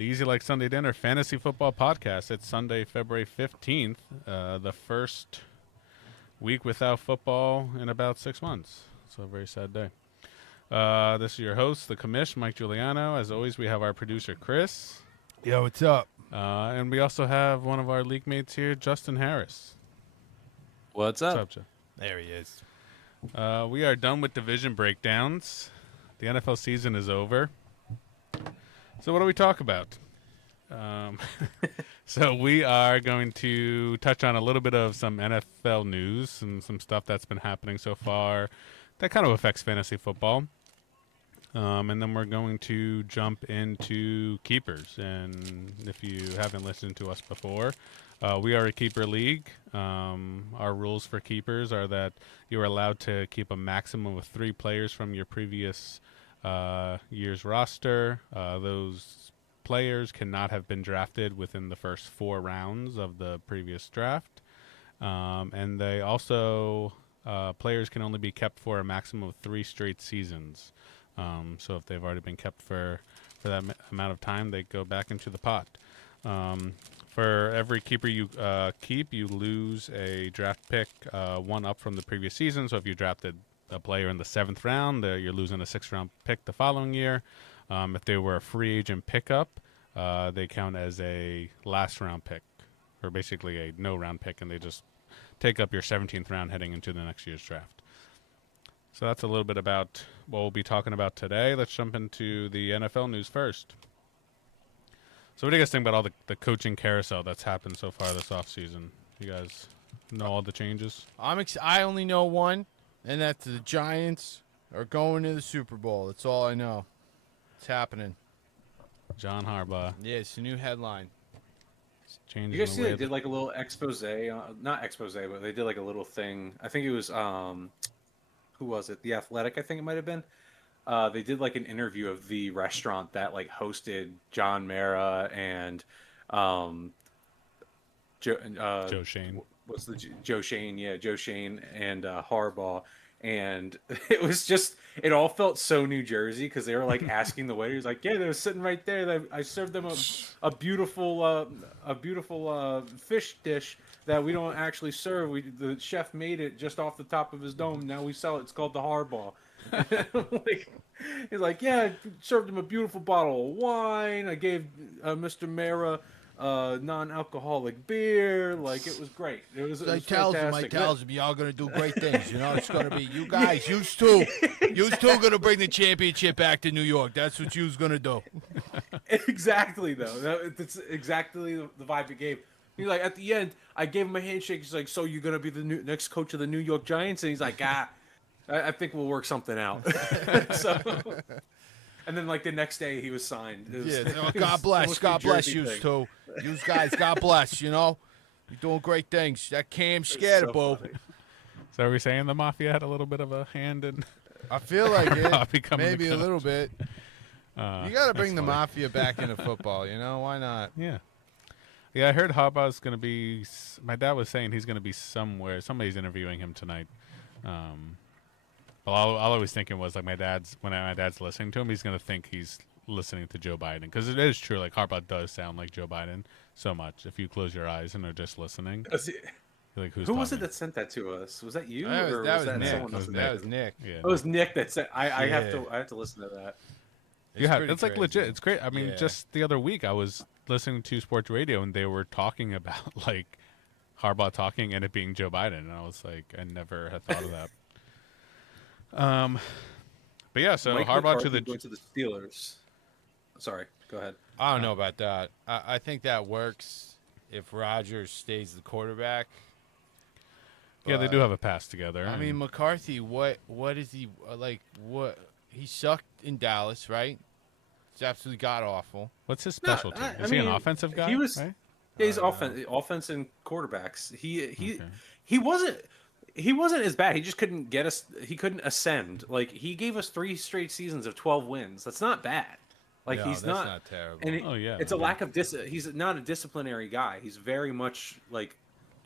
The Easy Like Sunday Dinner Fantasy Football Podcast. It's Sunday, February 15th, the first week without football in about 6 months. So a very sad day. This is your host, the commish, Mike Giuliano. As always, we have our producer, Chris. Yo, what's up? And we also have one of our league mates here, Justin Harris. What's up? What's up, There he is. we are done with division breakdowns. The NFL season is over. So what do we talk about? So we are going to touch on a little bit of some NFL news and some stuff that's been happening so far that kind of affects fantasy football. And then we're going to jump into keepers. And if you haven't listened to us before, we are a keeper league. Our rules for keepers are that you are allowed to keep a maximum of 3 players from your previous year's roster. Those players cannot have been drafted within the first 4 rounds of the previous draft. And they also, players can only be kept for a maximum of 3 straight seasons. So if they've already been kept for that amount of time, they go back into the pot. For every keeper you keep, you lose a draft pick, 1 up from the previous season. So if you drafted a player in the 7th round, you're losing a 6th round pick the following year. If they were a free agent pickup, they count as a last round pick, or basically a no round pick, and they just take up your 17th round heading into the next year's draft. So that's a little bit about what we'll be talking about today. Let's jump into the NFL news first. So what do you guys think about all the coaching carousel that's happened so far this offseason? You guys know all the changes? I only know one, and that's the Giants are going to the Super Bowl. That's all I know. It's happening. John Harbaugh. Yeah, it's a new headline. Changing You guys the see way they did like a little expose, not expose, but they did like a little thing. I think it was, who was it? The Athletic, I think it might have been. They did like an interview of the restaurant that like hosted John Mara and Joe Shane. What's the Joe Shane? Yeah, Joe Shane and Harbaugh. And it was just, it all felt so New Jersey because they were like asking the waiters, like, yeah, they were sitting right there. I served them a beautiful fish dish that we don't actually serve. The chef made it just off the top of his dome. Now we sell it. It's called the Harbaugh. He's like, yeah, I served him a beautiful bottle of wine. I gave Mr. Mara non-alcoholic beer. Like, it was great. It was fantastic. tells him, y'all gonna do great things. You know, it's gonna be you guys. You two gonna bring the championship back to New York. That's what you's gonna do. Exactly, though. That's exactly the vibe it gave. He's like, at the end, I gave him a handshake. He's like, so you're gonna be the next coach of the New York Giants? And he's like, I think we'll work something out. So, and then like the next day, he was signed. God bless you two. You guys, God bless. You know, you're doing great things. That Cam's scared of Bo. So are we saying the Mafia had a little bit of a hand in? I feel like it. Becoming Maybe the a little bit. You got to bring the funny. Mafia back into football. You know, why not? Yeah. Yeah, I heard Harbaugh's going to be. My dad was saying he's going to be somewhere. Somebody's interviewing him tonight. Well, all I was thinking was like when my dad's listening to him, he's going to think he's listening to Joe Biden, because it is true. Like Harbaugh does sound like Joe Biden so much. If you close your eyes and are just listening, you're like, who was it that sent that to us? Was that you? That was Nick. Someone else? That was Nick. Yeah, It was Nick that said. I have to listen to that. it's like legit. It's great. I mean, Yeah. just the other week I was listening to sports radio and they were talking about like Harbaugh talking and it being Joe Biden, and I was like, I never had thought of that. But yeah, so Mike Harbaugh McCarthy to to the Steelers. Sorry, go ahead. I don't know about that. I think that works if Rodgers stays the quarterback. yeah, they do have a pass together. I mean, McCarthy, what is he like? What he sucked in Dallas, right? It's absolutely god awful. what's his specialty? I Is he an mean, offensive guy? he was- right? Yeah, he's offense and quarterbacks. He wasn't as bad. He just couldn't get us. He couldn't ascend. Like, he gave us 3 straight seasons of 12 wins. That's not bad. Like, No, he's that's not terrible. And Oh, yeah. it's a lack of he's not a disciplinary guy. He's very much like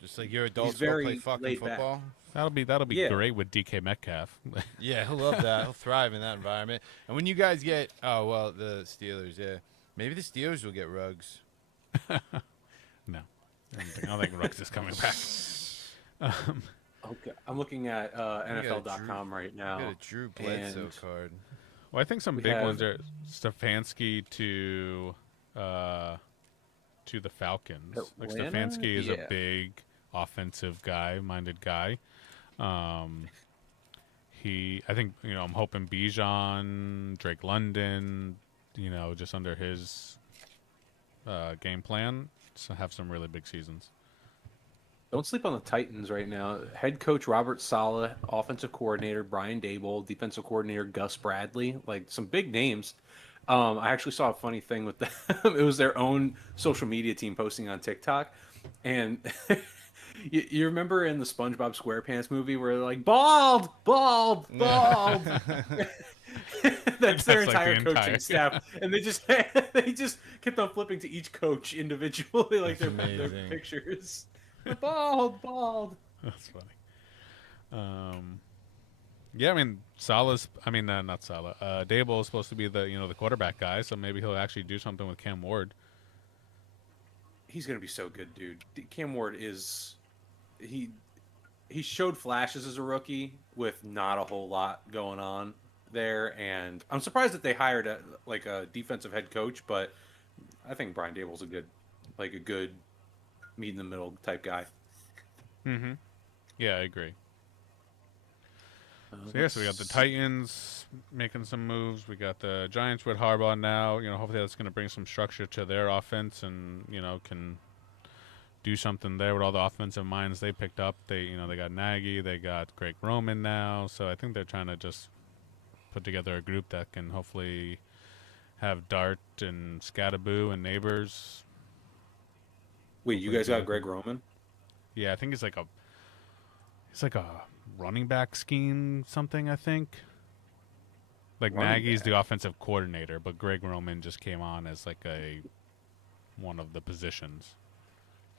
Just like your adults go very play fucking laid back. football. That'll be Yeah. great with DK Metcalf. Yeah, he'll love that. He'll thrive in that environment. And when you guys get, the Steelers, yeah. Maybe the Steelers will get Ruggs. No, I don't think Rooks is coming back. Okay, I'm looking at We got a NFL.com right We got now, a Drew Bledsoe and card. Well, I think some we big have ones are Stefanski to the Falcons. Like Atlanta. Stefanski is a Yeah, big offensive minded guy. Um, I think I'm hoping Bijan, Drake London, just under his game plan, to have some really big seasons. don't sleep on the Titans right now. Head coach Robert Saleh, offensive coordinator Brian Dable, defensive coordinator Gus Bradley, like some big names. I actually saw a funny thing with them. It was their own social media team posting on TikTok, and you remember in the SpongeBob SquarePants movie where they're like bald, bald, bald. That's their That's like entire the coaching entire. staff, and they just kept on flipping to each coach individually, like That's their amazing. pictures. Bald, bald. That's funny. Yeah, I mean Salah's. I mean not Salah. Dable is supposed to be the quarterback guy, so maybe he'll actually do something with Cam Ward. He's gonna be so good, dude. Cam Ward is he he showed flashes as a rookie with not a whole lot going on there, and I'm surprised that they hired a defensive head coach, but I think Brian Dable's a good meet in the middle type guy. Mm-hmm. Yeah, I agree. So Let's so we got the Titans making some moves. We got the Giants with Harbaugh now. Hopefully that's going to bring some structure to their offense, and can do something there with all the offensive minds they picked up. They got Nagy, they got Greg Roman now. So I think they're trying to just put together a group that can hopefully have Dart and Scattaboo and Neighbors. Wait, you guys got Greg Roman? Yeah, I think he's like a running back scheme something. I think like Running Nagy's back. the offensive coordinator, but Greg Roman just came on as like one of the positions.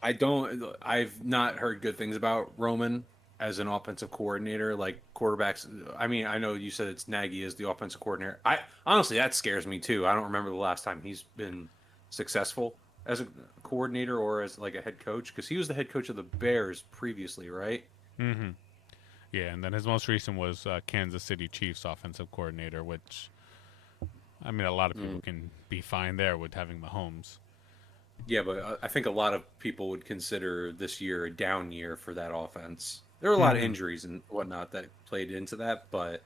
I've not heard good things about Roman as an offensive coordinator. Like quarterbacks, I mean, I know you said it's Nagy as the offensive coordinator. I honestly that scares me too. I don't remember the last time he's been successful as a coordinator or as like a head coach because he was the head coach of the Bears previously, right? Mm-hmm. Yeah, and then his most recent was Kansas City Chiefs offensive coordinator, which I mean a lot of people can be fine there with having Mahomes. Yeah, but I think a lot of people would consider this year a down year for that offense. There were a lot of injuries and whatnot that played into that, but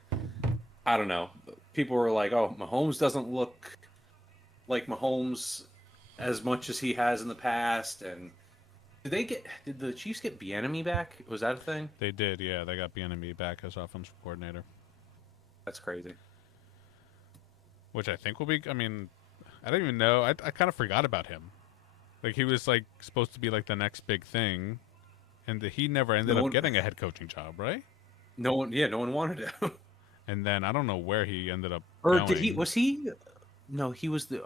I don't know. People were like, "Oh, Mahomes doesn't look like Mahomes as much as he has in the past." And did the Chiefs get Bieniemy back? Was that a thing? They did, yeah. They got Bieniemy back as offensive coordinator, That's crazy. which I think will be. I mean, I don't even know. I kind of forgot about him. Like he was like supposed to be like the next big thing, and he never ended No up one, getting a head coaching job, right? no one wanted him. And then I don't know where he ended up Or going. did he? Was he? No, he was the.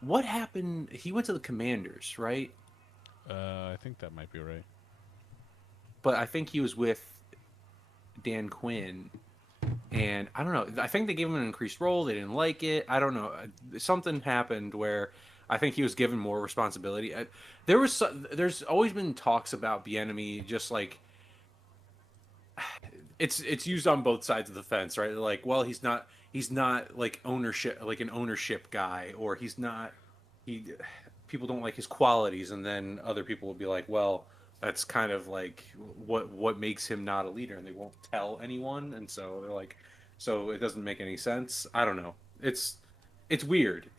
What happened? He went to the Commanders, right? I think that might be right. But I think he was with Dan Quinn, and I don't know. I think they gave him an increased role. They didn't like it. I don't know. Something happened where I think he was given more responsibility. There's always been talks about Bieniemy, just like it's used on both sides of the fence, right? Like, well, he's not like ownership, like an ownership guy, or he's not he. People don't like his qualities, and then other people will be like, well, that's kind of like what makes him not a leader, and they won't tell anyone, and so they're like, so it doesn't make any sense. I don't know. It's weird.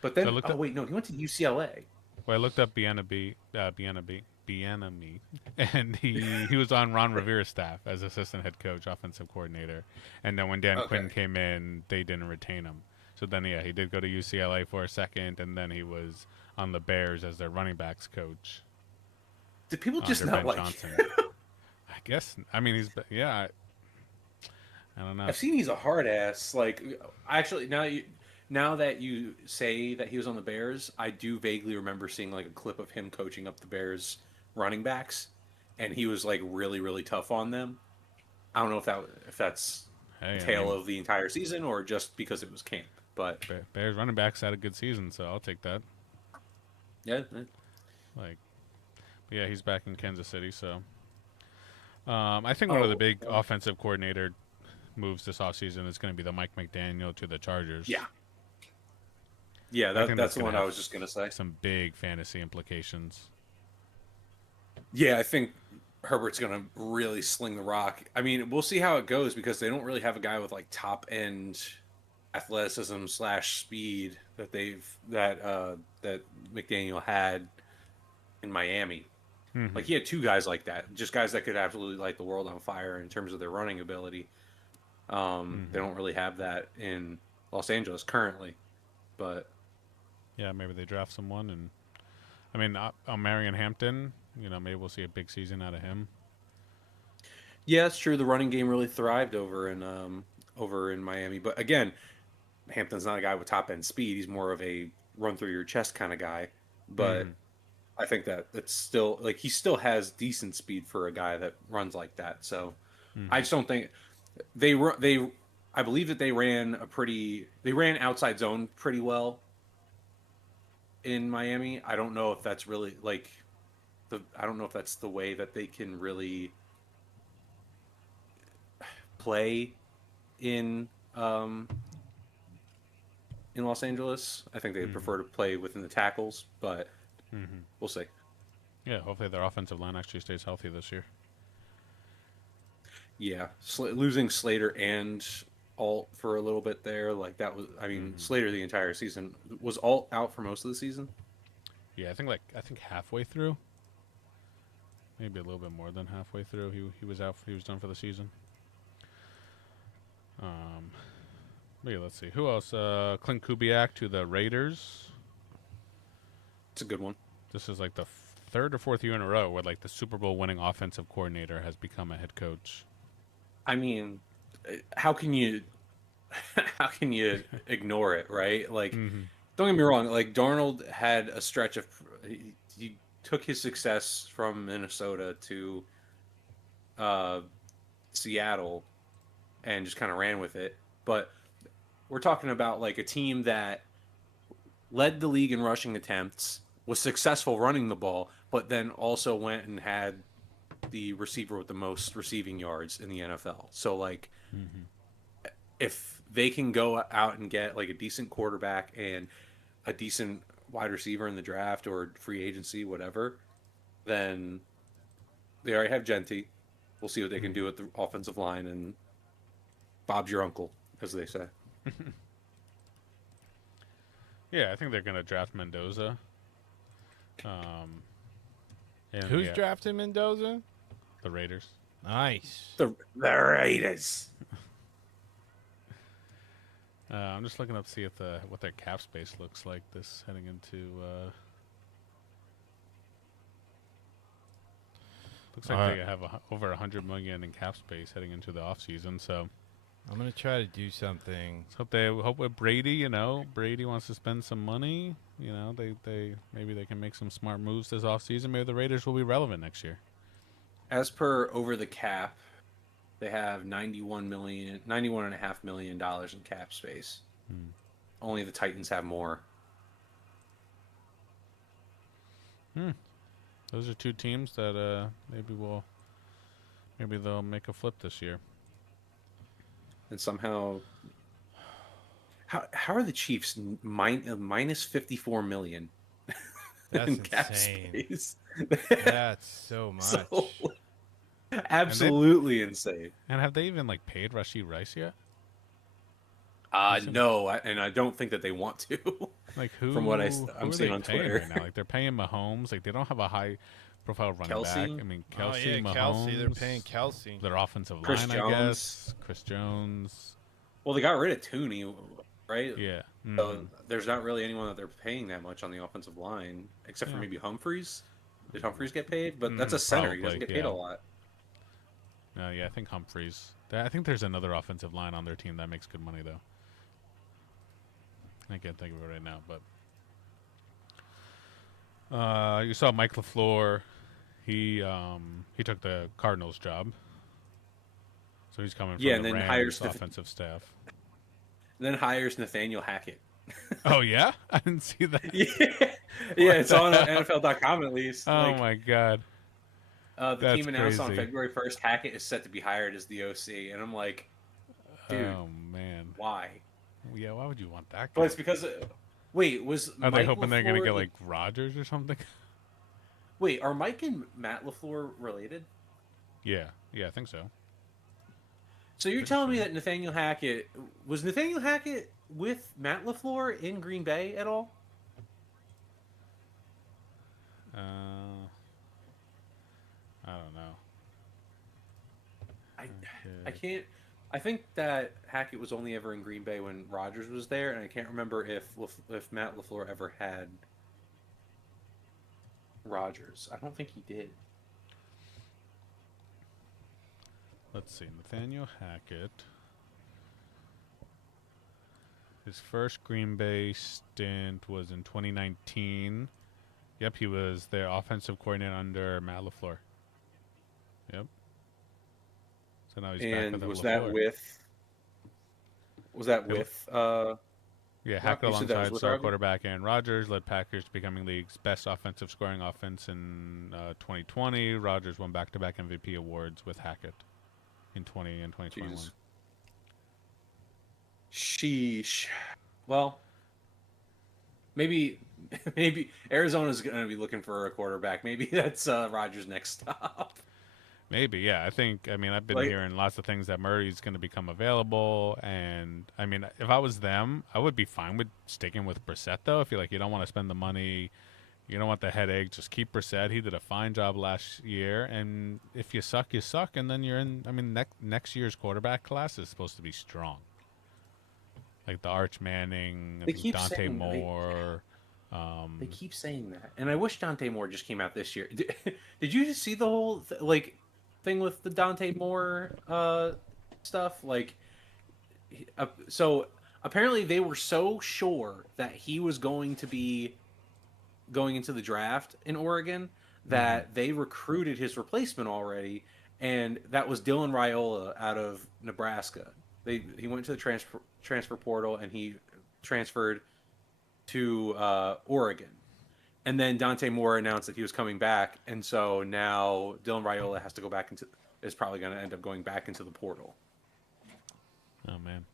But So I then, looked oh up. wait, no, he went to UCLA. Well, I looked up Bieniemy, and he was on Ron Rivera's staff as assistant head coach, offensive coordinator. And then when Dan Quinn Okay. came in, they didn't retain him. So then, yeah, he did go to UCLA for a second, and then he was on the Bears as their running backs coach Did people just under not Ben like Johnson. him? I guess. I mean, yeah. I don't know. I've seen he's a hard ass. Like, actually, now that you say that he was on the Bears, I do vaguely remember seeing like a clip of him coaching up the Bears running backs, and he was like really really tough on them. I don't know if that's Hey, a I tale mean, of the entire season or just because it was camp. But Bears running backs had a good season, so I'll take that. yeah, Like, yeah, he's back in Kansas City, so. I think one of the big offensive coordinator moves this offseason is going to be the Mike McDaniel to the Chargers. Yeah, I think that's the gonna one I have was just gonna say. some big fantasy implications. Yeah, I think Herbert's gonna really sling the rock. I mean, we'll see how it goes because they don't really have a guy with like top end athleticism / speed that McDaniel had in Miami. Mm-hmm. Like he had two guys like that, just guys that could absolutely light the world on fire in terms of their running ability. They don't really have that in Los Angeles currently, but Yeah, maybe they draft someone, and I mean, Marion Hampton. Maybe we'll see a big season out of him. yeah, it's true. The running game really thrived over in Miami, but again, Hampton's not a guy with top end speed. He's more of a run through your chest kind of guy. But I think that it's still like he still has decent speed for a guy that runs like that. So I just don't think they. I believe that they ran outside zone pretty well in Miami. I don't know if that's really like I don't know if that's the way that they can really play in Los Angeles. I think they prefer to play within the tackles, but we'll see. Yeah, hopefully their offensive line actually stays healthy this year. Yeah, losing Slater and Alt for a little bit there, like that was. I mean, Slater the entire season. Was Alt out for most of the season? Yeah, I think halfway through, maybe a little bit more than halfway through, he was out. He was done for the season. But yeah, let's see who else. Clint Kubiak to the Raiders. It's a good one. This is like the third or fourth year in a row where like the Super Bowl winning offensive coordinator has become a head coach. I mean, how can you ignore it, right? Like, don't get me wrong. Like Darnold had a stretch of he took his success from Minnesota to Seattle and just kind of ran with it. But we're talking about like a team that led the league in rushing attempts, was successful running the ball, but then also went and had the receiver with the most receiving yards in the NFL. So like if they can go out and get like a decent quarterback and a decent wide receiver in the draft or free agency, whatever, then they already have Genti. We'll see what they can do with the offensive line, and Bob's your uncle, as they say. Yeah, I think they're gonna draft Mendoza. And Who's drafting Mendoza? The Raiders. Nice. The Raiders. I'm just looking up to see if what their cap space looks like this heading into. Looks like they have over $100 million in cap space heading into the offseason. So I'm gonna try to do something. let's hope with Brady. Brady wants to spend some money. They maybe they can make some smart moves this offseason. Maybe the Raiders will be relevant next year. As per over the cap, they have $91.5 million in cap space. Only the Titans have more. Those are two teams that maybe they'll make a flip this year. And somehow, how are the Chiefs minus 54 million That's in cap insane. space? That's so much. So, absolutely insane. And have they even paid Rashid Rice yet? No, and I don't think that they want to. Who? From what who I'm are seeing they on paying Twitter. right now? They're paying Mahomes. They don't have a high-profile running Kelsey? back. I mean, Kelsey, Mahomes. Kelsey. They're paying Kelsey. Their offensive Chris line, Jones. I guess. Chris Jones. Well, they got rid of Tooney, right? Yeah. So there's not really anyone that they're paying that much on the offensive line, except for maybe Humphreys. Did Humphreys get paid? But that's a center. He doesn't get paid a lot. No, yeah, I think Humphreys. I think there's another offensive line on their team that makes good money, though. I can't think of it right now, but you saw Mike LaFleur. He took the Cardinals job, so he's coming from Yeah, and the then Rams hired offensive staff. then hires Nathaniel Hackett. Oh yeah, I didn't see that. Yeah, yeah, What it's the on hell? NFL.com at least. Oh Like, my god, the that's team announced on crazy. February 1st, Hackett is set to be hired as the OC, and I'm like, dude, Oh man, why? yeah. Why would you want that But it's guy? because, wait, was Are they Mike hoping they're gonna LaFleur get the? like Rogers or something? Wait, are Mike and Matt LaFleur related? Yeah, yeah, I think so. So you're Pretty telling me sure. that Nathaniel Hackett with Matt LaFleur in Green Bay at all? Uh, I don't know. I I Okay. can't. I think that Hackett was only ever in Green Bay when Rodgers was there, and I can't remember if Matt LaFleur ever had Rodgers. I don't think he did. Let's see. Nathaniel Hackett. His first Green Bay stint was in 2019. Yep, he was their offensive coordinator under Matt LaFleur. Yep. So now he's back And under was that LaFleur. with? Was that It w- with? yeah, Hackett You said that was alongside with star Rodgers. quarterback Aaron Rodgers led Packers to becoming league's best offensive scoring offense in 2020. Rodgers won back-to-back MVP awards with Hackett in 20 and 2021. Jesus. Sheesh. Well, maybe maybe Arizona's going to be looking for a quarterback. Maybe that's Rodgers' next stop. Maybe, yeah. I mean, I've been Like, hearing lots of things that Murray's going to become available, and I mean, if I was them, I would be fine with sticking with Brissett. Though, if you like, you don't want to spend the money, you don't want the headache. Just keep Brissett. He did a fine job last year, and if you suck, you suck, and then you're in. I mean, next year's quarterback class is supposed to be strong, like the Arch Manning, I they think keep Dante saying Moore. they keep saying that, and I wish Dante Moore just came out this year. Did you just see the whole thing with the Dante Moore stuff? So apparently they were so sure that he was going to be going into the draft in Oregon Mm-hmm. that they recruited his replacement already, and that was Dylan Raiola out of Nebraska. He went to the transfer portal and he transferred to Oregon. And then Dante Moore announced that he was coming back, and so now Dylan Raiola has to go back into is probably going to end up going back into the portal. Oh man,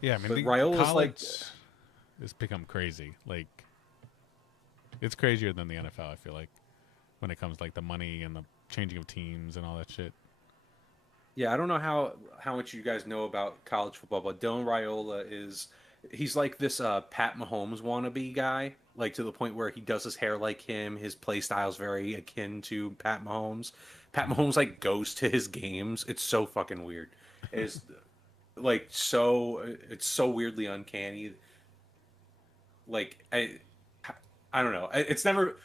yeah. I mean, But the Raiola's like, college has become crazy. Like, it's crazier than the NFL. I feel like when it comes to, like the money and the changing of teams and all that shit. yeah, I don't know how much you guys know about college football, but Dylan Raiola he's like this Pat Mahomes wannabe guy, like to the point where he does his hair like him. His play style is very akin to Pat Mahomes. Pat Mahomes like goes to his games. It's so fucking weird. It's like it's so weirdly uncanny. Like I don't know. It's never.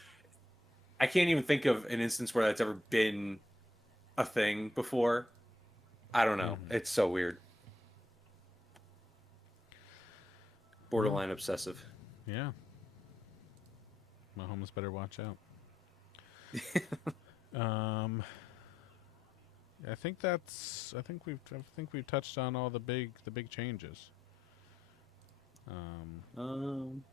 I can't even think of an instance where that's ever been a thing before. I don't know. Mm-hmm. It's so weird. Well, Borderline obsessive. yeah, Mahomes better watch out. Um, I think that's. I think we've touched on all the big changes. Um, Um,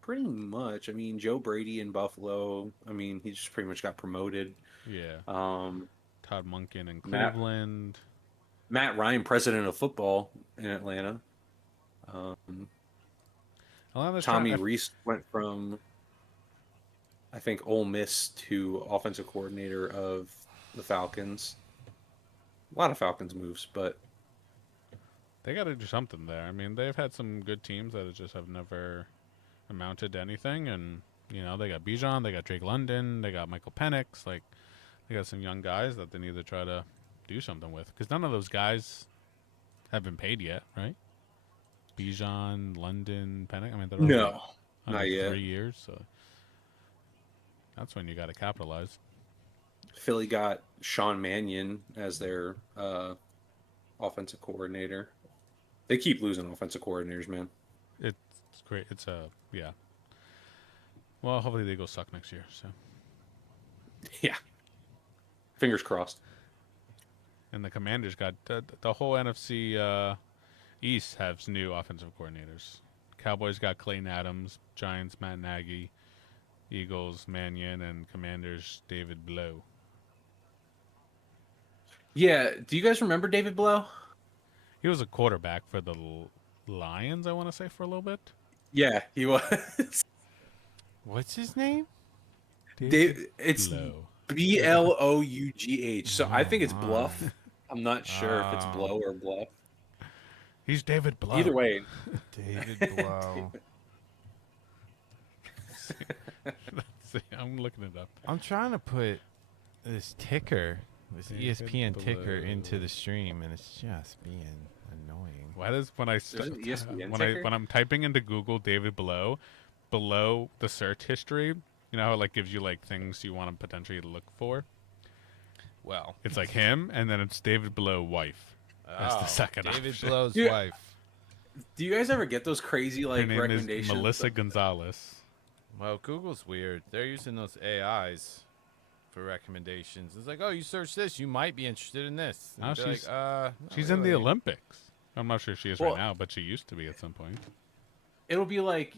Pretty much. I mean, Joe Brady in Buffalo. I mean, he just pretty much got promoted. yeah, Um, Todd Monken in Matt Cleveland. Matt Ryan, president of football in Atlanta. Um, Atlanta's trying. Tommy Reese went from I think Ole Miss to offensive coordinator of the Falcons. A lot of Falcons moves, but They got to do something there. I mean, they've had some good teams that just have never amounted to anything, and you know they got Bijan, they got Drake London, they got Michael Penix. Like they got some young guys that they need to try to do something with because none of those guys have been paid yet, right? Bijan, London, Penix. I mean, they're all like no, under not yet. 3 years, so that's when you got to capitalize. Philly got Sean Mannion as their offensive coordinator. They keep losing offensive coordinators, man. It's great. It's a yeah. Well, hopefully they go suck next year. So, Yeah, fingers crossed. and the Commanders got the whole NFC. East has new offensive coordinators. Cowboys got Clayton Adams, Giants Matt Nagy, Eagles Mannion, and Commanders David Blow. Yeah. Do you guys remember David Blow? He was a quarterback for the Lions, I want to say, for a little bit. Yeah, he was. What's his name? It's Blow. Blough. So I think it's Bluff. I'm not sure if it's Oh. Blow or Bluff. He's David Blow. Either way, David Blow. See, I'm looking it up. I'm trying to put this ticker, this David ESPN ticker, Blow. into the stream, and it's just being annoying. Why does when I There's an ESPN when ticker? I'm typing into Google David Blow, below the search history, you know how it like gives you like things you want to potentially look for. Well, It's like him, and then it's David Blow wife. That's the second David option. Blow's Dude, wife. do you guys ever get those crazy Her like name is recommendations? Melissa Gonzalez. Well, Google's weird. They're using those AIs for recommendations. It's like, oh, you search this, you might be interested in this. And Oh, they're she's- not She's in the really. Olympics. I'm not sure she is Well- right now, but she used to be at some point. It'll be like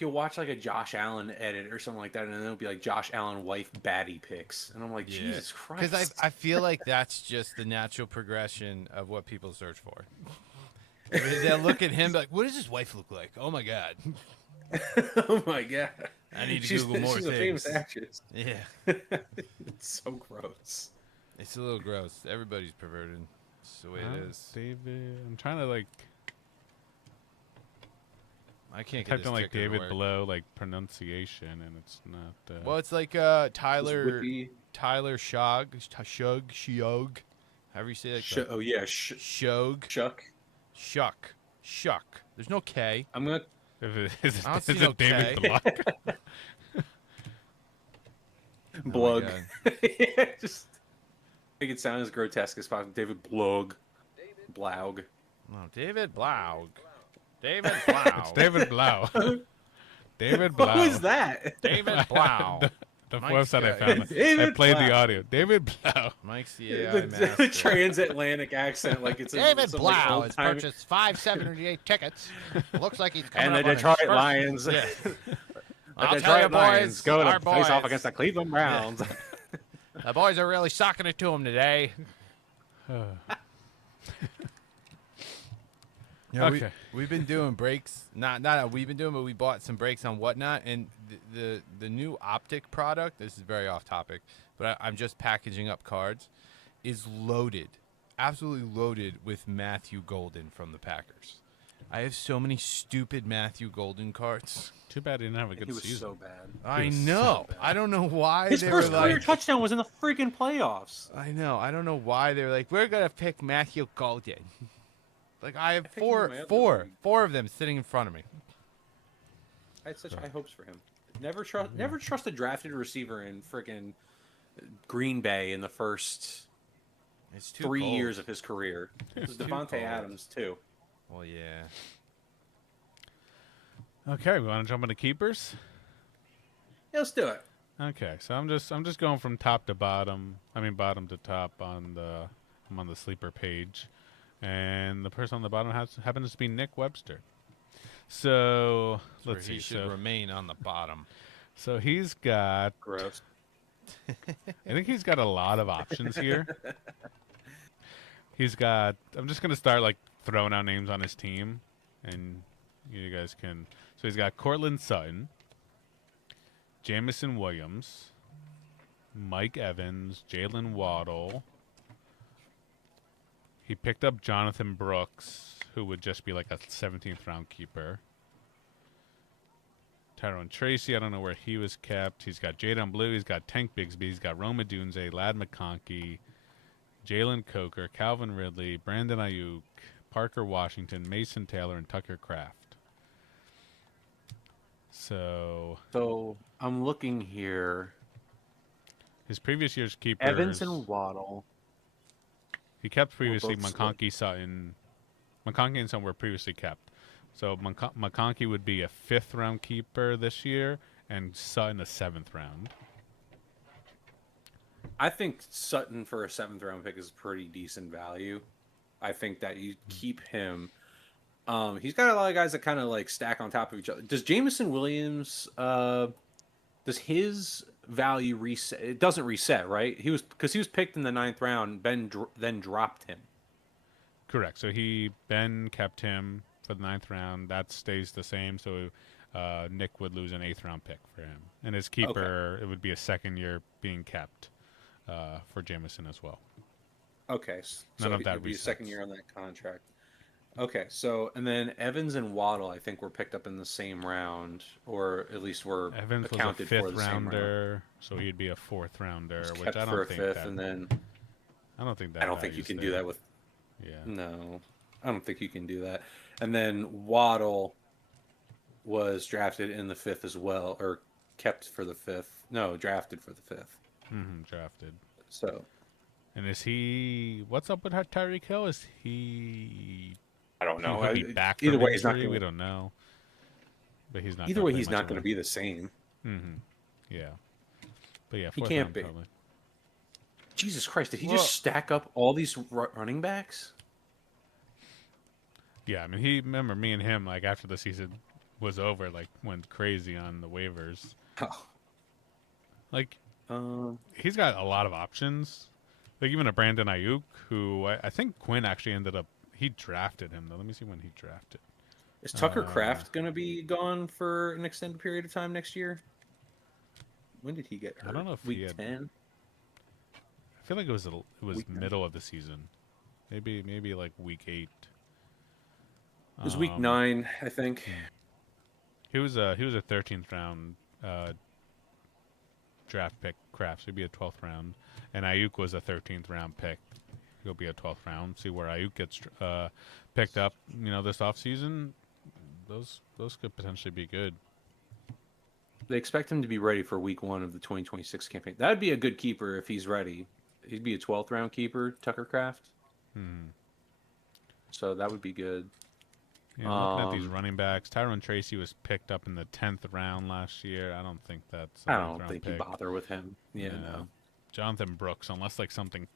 you'll watch like a Josh Allen edit or something like that, and then it'll be like Josh Allen wife baddie pics, and I'm like, Yeah. Jesus Christ! Because I feel like that's just the natural progression of what people search for. They'll look at him and be like, what does his wife look like? Oh my God. Oh my god! I need to she's, Google more she's things. a famous actress. Yeah. It's so gross. It's a little gross. Everybody's perverted. It's the way it is. David. I'm trying to like I can't get type this in like ticker to David work. Blow like pronunciation, and it's not. Well, it's like It's Tyler Whippy. Shiog. However you say that. Oh yeah, Shiog. Chuck. Shuck. There's no K. I'm gonna. If it, is I don't it, see is no it David K. Block? Blug. God. Yeah, just make it sound as grotesque as possible. David Blug. Blaug. No, David Blaug. David Blaug. It's David Blau. David Blau. What was that? David Blau. The Mike's website I got- found. I David played Blau. the audio. David Blau. Mike's the AI The master. transatlantic accent, like it's David some, like, Blau has old-time- purchased 578 tickets. Looks like he's coming and the up on his Detroit first- Lions. Yeah. The I'll tell Detroit you, Lions boys, go our to face off boys. against the Cleveland Browns. The boys are really socking it to him today. Yeah, Okay. we've been doing breaks. Not we've been doing, but we bought some breaks on Whatnot, and the new optic product. This is very off topic, but I'm just packaging up cards. Is loaded, absolutely loaded with Matthew Golden from the Packers. I have so many stupid Matthew Golden cards. Too bad he didn't have a good He was season. so bad. I was so know. bad. I don't know why His they first were career like. touchdown was in the freaking playoffs. I know. I don't know why they were like, we're gonna pick Matthew Golden. Like I have picked him in my other league. four of them sitting in front of me. I had such high hopes for him. Never trust a drafted receiver in freaking Green Bay in the first It's too 3 cold. years of his career. It was too Devontae cold. Adams too. Well, yeah. Okay, we want to jump into keepers. Yeah, let's do it. Okay, so I'm just going from top to bottom. I mean bottom to top I'm on the sleeper page, and the person on the bottom happens to be Nick Webster. So Where let's he see. should So, remain on the bottom. so he's got. Gross. I think he's got a lot of options here. He's got. I'm just gonna start like throwing out names on his team, and you guys can. So he's got Cortland Sutton, Jamison Williams, Mike Evans, Jalen Waddle. He picked up Jonathan Brooks, who would just be like a 17th round keeper. Tyrone Tracy, I don't know where he was kept. He's got Jadon Blue, he's got Tank Bigsby, he's got Roma Dunze, Lad McConkey, Jalen Coker, Calvin Ridley, Brandon Ayuk, Parker Washington, Mason Taylor, and Tucker Kraft. So So I'm looking here. his previous year's keepers. Evans and Waddle. He kept previously both McConkey, Sutton. McConkey and Sutton were previously kept. So McConkey would be a 5th round keeper this year, and Sutton a 7th round. I think Sutton for a 7th round pick is pretty decent value. I think that you keep him He's got a lot of guys that kind of like stack on top of each other. Does Jameson Williams? Does his value reset? It doesn't reset, right? He was because he was picked in the ninth round. Then dropped him. Correct. So Ben kept him for the ninth round. That stays the same. So Nick would lose an eighth round pick for him, and his keeper it would be a second year being kept for Jameson as well. Okay, None so of that it'd be a resets. second year on that contract. Okay, so and then Evans and Waddle, I think, were picked up in the same round, or at least were Evans was a accounted for fifth the same round. rounder, so he'd be a fourth rounder, Was which kept I for a don't think fifth, that. and then I don't think that. I don't think you value's can there. do that with. Yeah. No, I don't think you can do that. And then Waddle was drafted in the fifth as well, or kept for the fifth. No, drafted for the fifth. Drafted. So And is he? What's up with Tyreek Hill? Is he? I don't know. He'll be back Either from way, he's not injury. going. We don't know. But he's not. Either gonna way, play he's much not of going to a- be the same. Yeah. But yeah, He fourth can't round be. probably. Jesus Christ! Did he Well- just stack up all these running backs? Yeah, I mean, remember me and him like after the season was over, like went crazy on the waivers. Oh. Like Um, he's got a lot of options. Like even a Brandon Ayuk, who I think Quinn actually ended up. He drafted him though. Let me see when he drafted. is Tucker Kraft going to be gone for an extended period of time next year? When did he get hurt? I don't know if Week he had- 10? I feel like it was Week nine. middle of the season, maybe like week 8. It was week 9, I think. He was a 13th round draft pick. Kraft, so he'd be a 12th round, and Ayuk was a 13th round pick. He'll be a 12th round. See where Ayuk gets picked up. This offseason, those could potentially be good. They expect him to be ready for week 1 of the 2026 campaign. That would be a good keeper if he's ready. He'd be a 12th round keeper, Tucker Kraft. So that would be good. Yeah, looking at these running backs, Tyrone Tracy was picked up in the 10th round last year. I don't think that's. I don't think you bother with him. Yeah, no. Jonathan Brooks, unless like something,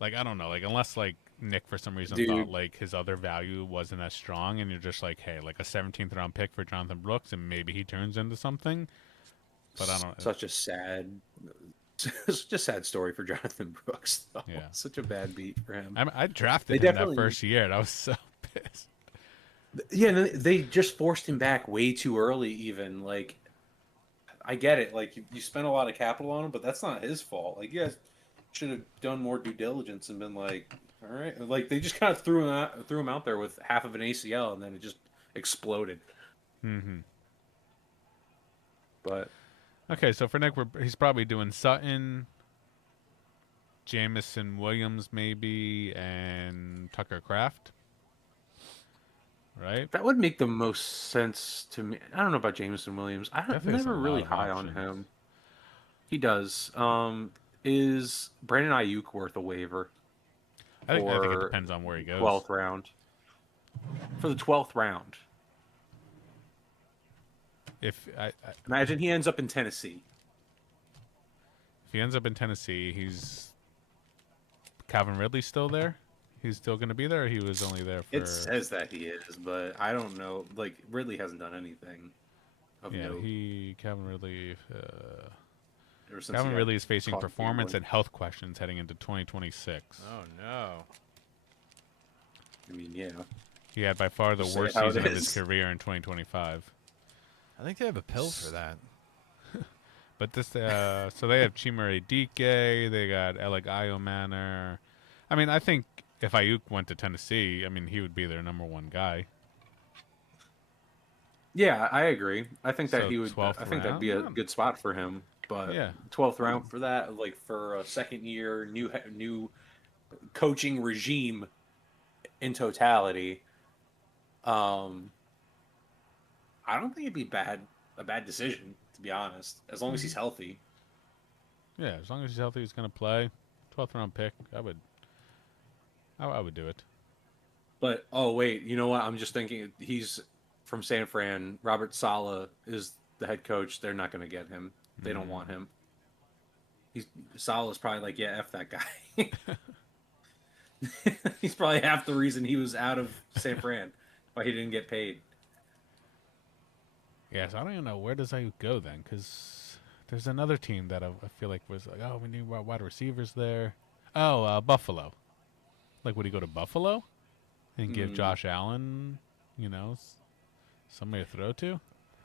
like I don't know, like unless like Nick for some reason Dude. thought like his other value wasn't as strong, and you're just like, hey, like a 17th round pick for Jonathan Brooks, and maybe he turns into something. But I don't. Such a sad story for Jonathan Brooks. Though. Yeah. Such a bad beat for him. I drafted They him that definitely- first year, and I was so pissed. Yeah, they just forced him back way too early. Even like, I get it. Like you spent a lot of capital on him, but that's not his fault. Like you guys should have done more due diligence and been like, all right. Like they just kind of threw him out there with half of an ACL, and then it just exploded. But Okay, so for Nick, he's probably doing Sutton, Jamison Williams, maybe, and Tucker Kraft. Right? that would make the most sense to me. I don't know about Jameson Williams. I'm Definitely has never a lot really of high on options. him. He does. Is Brandon Ayuk worth a waiver? I think it For depends on where he goes. 12th round. For the 12th round. If Imagine he ends up in Tennessee. he ends up in Tennessee, he's Calvin Ridley's still there. He's still going to be there. Or he was only there for. It says that he is, but I don't know. Like Ridley hasn't done anything of Yeah, note Calvin Ridley. ever since Calvin he got Ridley is facing caught performance gambling. and health questions heading into 2026. Oh no. I mean, yeah. He had by far the Just say worst how it season of his is. career in 2025. I think they have a pill for that. But this, so they have Chimere Dike, they got Alec Manor. I mean, I think if Ayuk went to Tennessee, I mean, he would be their number one guy. Yeah, I agree. I think that So he would. 12th I think that'd be a round? good spot for him. But Yeah. 12th round for that, like for a second year, new coaching regime in totality. I don't think it'd be a bad decision, to be honest, as long as he's healthy. Yeah, as long as he's healthy, he's going to play. 12th round pick, I would do it. But oh wait, you know what? I'm just thinking he's from San Fran. Robert Saleh is the head coach. They're not going to get him. They don't want him. Saleh's probably like, yeah, f that guy. He's probably half the reason he was out of San Fran. Why he didn't get paid? Yeah, so I don't even know where does Ayuk go then, because there's another team that I feel like was like, oh, we need wide receivers there. Oh, Buffalo. Like, would he go to Buffalo and give Josh Allen, somebody to throw to?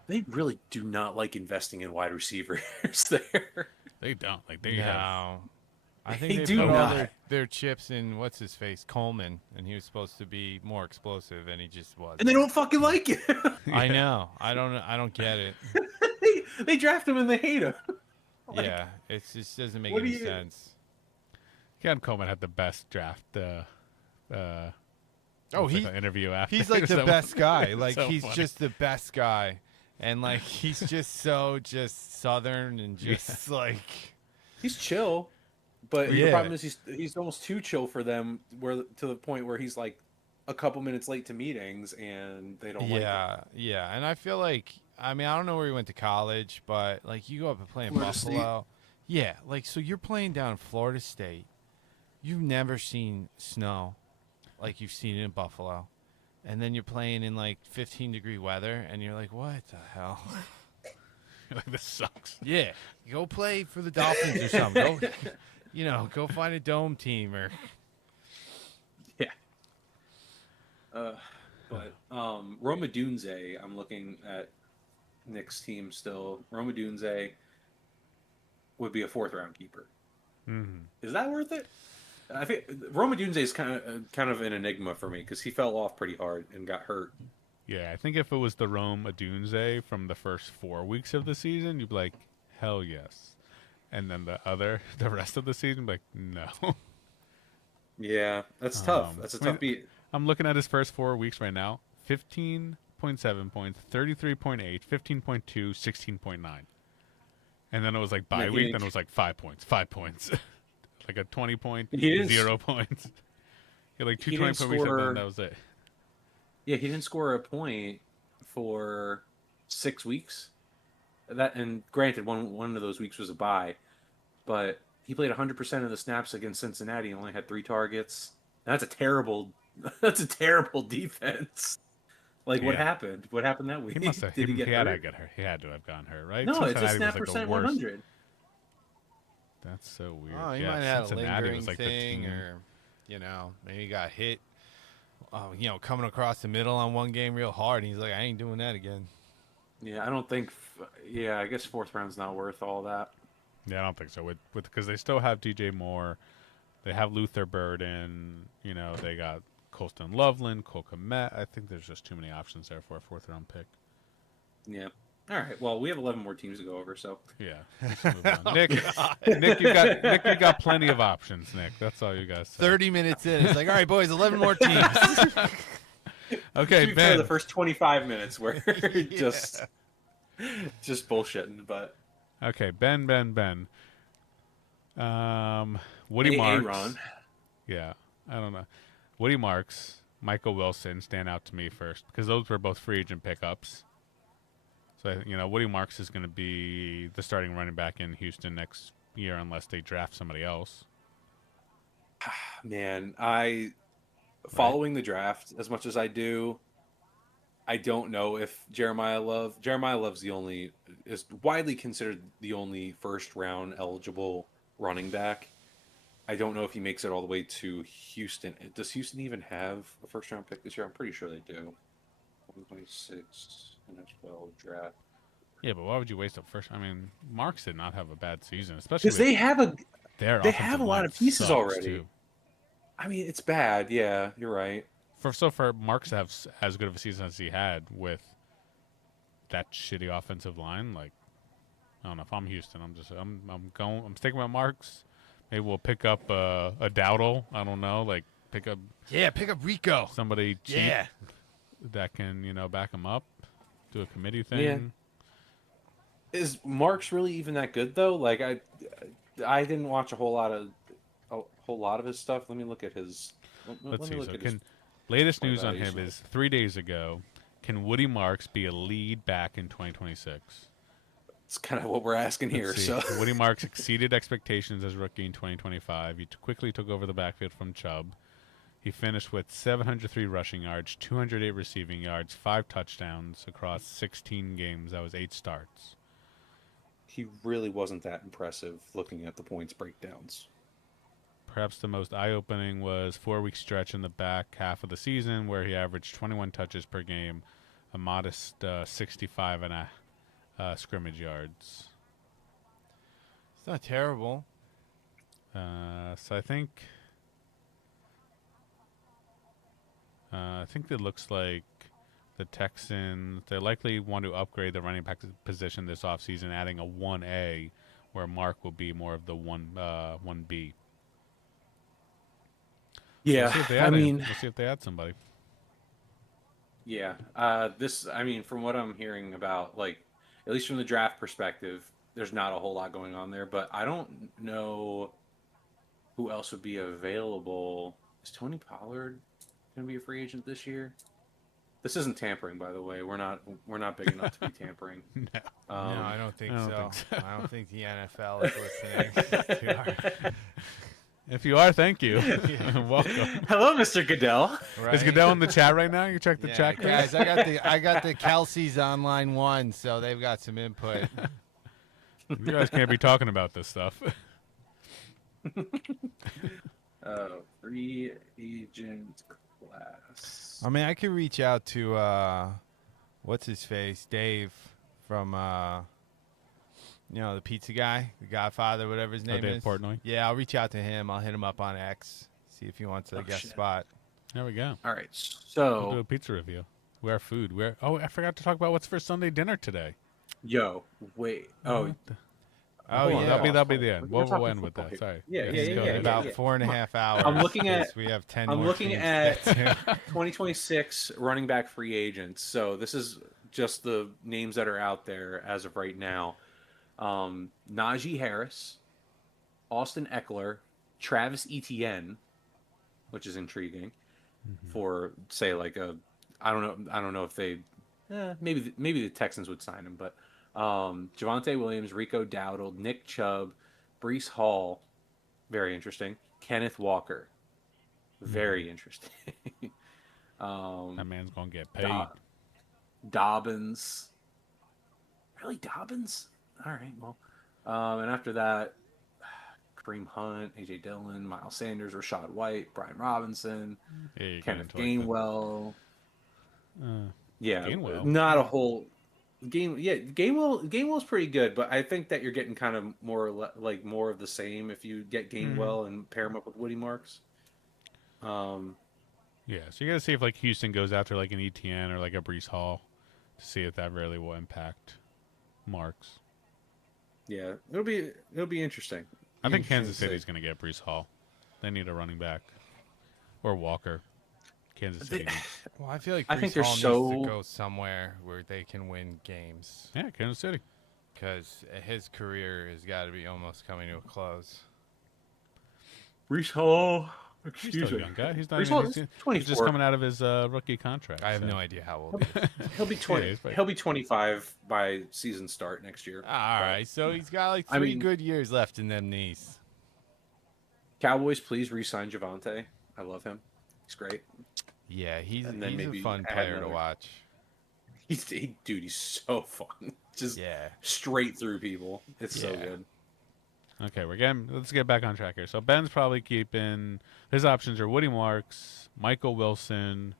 They really do not like investing in wide receivers there. They don't. Like, they have. No. I They think they do put all not. their chips in what's his face, Coleman, and he was supposed to be more explosive, and he just wasn't. And they don't fucking like it. I know. I don't get it. they draft him and they hate him. Yeah, it just doesn't make what do any you- sense. Ken Coleman had the best draft. Oh, what's it called, interview after. He's like the So- best guy. Like so he's funny. just the best guy, and like he's just so just southern and just like He's chill, but the Yeah. problem is he's almost too chill for them. Where to the point where he's like a couple minutes late to meetings and they don't like it. yeah. And I feel like I don't know where he went to college, but like you go up and play in Florida State. Buffalo, yeah. Like so you're playing down in Florida State. You've never seen snow like you've seen it in Buffalo. And then you're playing in like 15-degree weather and you're like, what the hell? like, this sucks. Yeah. Go play for the Dolphins or something. Go, go find a dome team or Yeah. But Roma Dunze, I'm looking at Nick's team still. Roma Dunze would be a 4th-round keeper. Mm-hmm. Is that worth it? I think Roma Dunze is kind of an enigma for me because he fell off pretty hard and got hurt. Yeah, I think if it was the Rome Adunze from the first 4 weeks of the season, you'd be like, hell yes. And then the rest of the season, be like, no. Yeah, that's tough. That's a I mean, tough beat. I'm looking at his first 4 weeks right now. 15.7 points, 33.8, 15.2, 16.9. And then it was like bye Yeah, week, then it was like 5 points, 5 points. like a 20 point, He didn't- 0 points. Yeah, like two he 20 didn't point weeks, and score- then that was it. Yeah, he didn't score a point for 6 weeks. That, and granted, one of those weeks was a bye, but he played 100% of the snaps against Cincinnati and only had 3 targets. That's a terrible defense. Like, what Yeah. happened? What happened that week? He must have. Did he get had to hurt? get hurt. He had to have gotten hurt, right? No, it's a Cincinnati snap was, like, the percent worst. 100. That's so weird. oh, he yeah, might have had a Cincinnati lingering was like the thing team. or maybe he got hit coming across the middle on one game real hard and he's like, I ain't doing that again. Yeah, I don't think. Yeah, I guess 4th round's not worth all that. Yeah, I don't think so. With because they still have DJ Moore, they have Luther Burden. They got Colston Loveland, Cole Kmet. I think there's just too many options there for a 4th round pick. Yeah. All right. Well, we have 11 more teams to go over, so Yeah. let's move on. Nick, you got plenty of options. Nick, that's all you guys. Say. 30 minutes in, it's like, all right, boys, 11 more teams. Okay, to be fair, Ben. the first 25 minutes were just bullshitting, but Okay, Ben. Woody Marks. Aaron. Yeah, I don't know. Woody Marks, Michael Wilson stand out to me first because those were both free agent pickups. So, Woody Marks is going to be the starting running back in Houston next year unless they draft somebody else. Man, following the draft as much as I do, I don't know if Jeremiah Love's is widely considered the only 1st round eligible running back. I don't know if he makes it all the way to Houston. Does Houston even have a 1st round pick this year? I'm pretty sure they do. 126 NFL draft. Yeah, but why would you waste a first? I mean, Marks did not have a bad season, especially Because with they have their they offensive have a lot line of pieces sucks, already. too. I mean, it's bad. Yeah, you're right. For Marks to have as good of a season as he had with that shitty offensive line, like I don't know. If I'm Houston, I'm sticking with Marks. Maybe we'll pick up a Dowdle. I don't know, like pick up Pick up Rico. somebody cheap Yeah. that can back him up, do a committee thing. Yeah. Is Marks really even that good though? Like I didn't watch a whole lot of his stuff. Let me look at his. Let's see. look So at his latest point news on him evaluation. is 3 days ago. Can Woody Marks be a lead back in 2026? It's kind of what we're asking here. Let's see. So Woody Marks exceeded expectations as rookie in 2025. He quickly took over the backfield from Chubb. He finished with 703 rushing yards, 208 receiving yards, 5 touchdowns across 16 games. That was 8 starts. He really wasn't that impressive looking at the points breakdowns. Perhaps the most eye-opening was 4-week stretch in the back half of the season where he averaged 21 touches per game, a modest 65 and a scrimmage yards. It's not terrible. So I think it looks like the Texans, they likely want to upgrade the running back position this offseason, adding a 1A where Mark will be more of the 1B. Yeah, We'll see if they I add mean, we'll see if they add somebody. yeah. I mean, from what I'm hearing about, like, at least from the draft perspective, there's not a whole lot going on there. But I don't know who else would be available. Is Tony Pollard going to be a free agent this year? This isn't tampering, by the way. We're not big enough to be tampering. No. No, I don't think I don't so. think so. I don't think the NFL is listening. If you are, thank you. Welcome. Hello, Mr. Goodell. Right? Is Goodell in the chat right now? You check the Yeah, chat, Chris? guys. I got the Kelsey's on line 1, so they've got some input. You guys can't be talking about this stuff. Free agent class. I mean, I could reach out to what's his face, Dave from the pizza guy, the Godfather, whatever his name Dave is. Portnoy? Yeah, I'll reach out to him. I'll hit him up on X, see if he wants a guest shit. spot. There we go. All right, We'll do so a pizza review. Where food? Oh, I forgot to talk about what's for Sunday dinner today. wait. Oh Hold on, yeah, That'll be the end. We're We'll talking end with football that. here. Sorry. Yeah, Yes, go ahead. about 4.5 hours. I'm looking at- 'cause we have 10. I'm more looking teams at to get to. 2026 running back free agents. So this is just the names that are out there as of right now. Najee Harris, Austin Eckler, Travis Etienne, which is intriguing for, say, like I don't know if they maybe the Texans would sign him, but Javonte Williams, Rico Dowdle, Nick Chubb, Breece Hall, very interesting. Kenneth Walker, very interesting. That man's gonna get paid. Dobbins, really Dobbins? All right, well, and after that, Kareem Hunt, AJ Dillon, Miles Sanders, Rashad White, Brian Robinson, Yeah, you Kenneth get into, like, Gainwell. Yeah, Gainwell? not a whole game. Yeah, Gainwell's pretty good, but I think that you're getting kind of like more of the same if you get Gainwell and pair him up with Woody Marks. Yeah, so you got to see if like Houston goes after like an ETN or like a Breece Hall to see if that really will impact Marks. Yeah, it'll be interesting. I think Kansas Interesting to City's see. going to get Breece Hall. They need a running back or Walker. Kansas City. needs- Well, I feel like I think Breece they're Hall needs so- to go somewhere where they can win games Yeah, Kansas City. because his career has got to be almost coming to a close. Breece Hall. He's still a young guy. He's not Breece even. Hall He's, is he's 24. just coming out of his rookie contract. I have so. no idea how old he is. He'll be 20. he's probably- He'll be 25 by season start next year. All right, so he's got like I 3 mean- good years left in them knees. Cowboys, please re-sign Javonte. I love him. He's great. Yeah, he's And then a maybe fun add player to another- watch. Dude, he's so fun. Just Yeah. straight through people. It's so Yeah. good. Okay, let's get back on track here. So Ben's probably keeping his options are Woody Marks, Michael Wilson.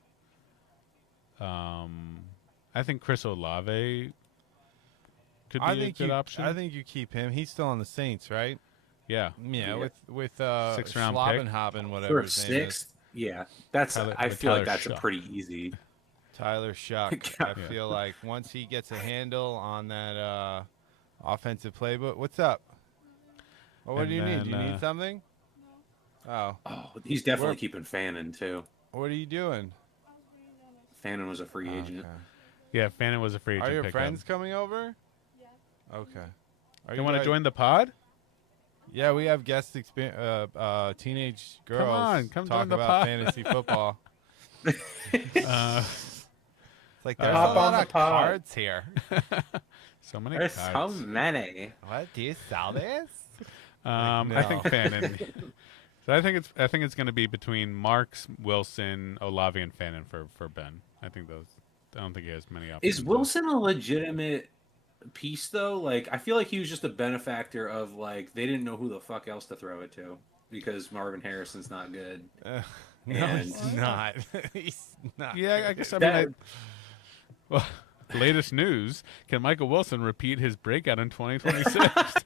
I think Chris Olave could be a good option. I think you keep him. He's still on the Saints, right? yeah. Yeah, Yeah. with Sixth-round pick. Schlobenhaben, whatever For a his name is. sixth, yeah, that's. Tyler- I feel Tyler like that's Shuck. a pretty easy. Tyler Shuck. I Yeah. feel like once he gets a handle on that offensive playbook. What's up? Well, what And do you need? then, Do you need something? Oh, Oh, he's definitely We're- keeping Fannin too. what are you doing? Fannin was a free agent. Okay. Yeah, Fannin was a free agent Are your pickup. friends coming over? Yeah. Okay. Are You want to guys- join the pod? Yeah, we have guest teenage girls. on, come talk join the about pod. fantasy football. Uh, It's like there's Hop a on lot the of pod. cards here. so many There's so cards. many. What? Do you sell this? I think no. Fannin. So I think it's going to be between Marks, Wilson, Olave, and Fannin for Ben. I think those. I don't think he has many options. Is Wilson a legitimate piece though? Like, I feel like he was just a benefactor of like they didn't know who the fuck else to throw it to because Marvin Harrison's not good. No, And- he's not. He's not. Yeah, I guess. I That- mean, well, latest news: can Michael Wilson repeat his breakout in 2026?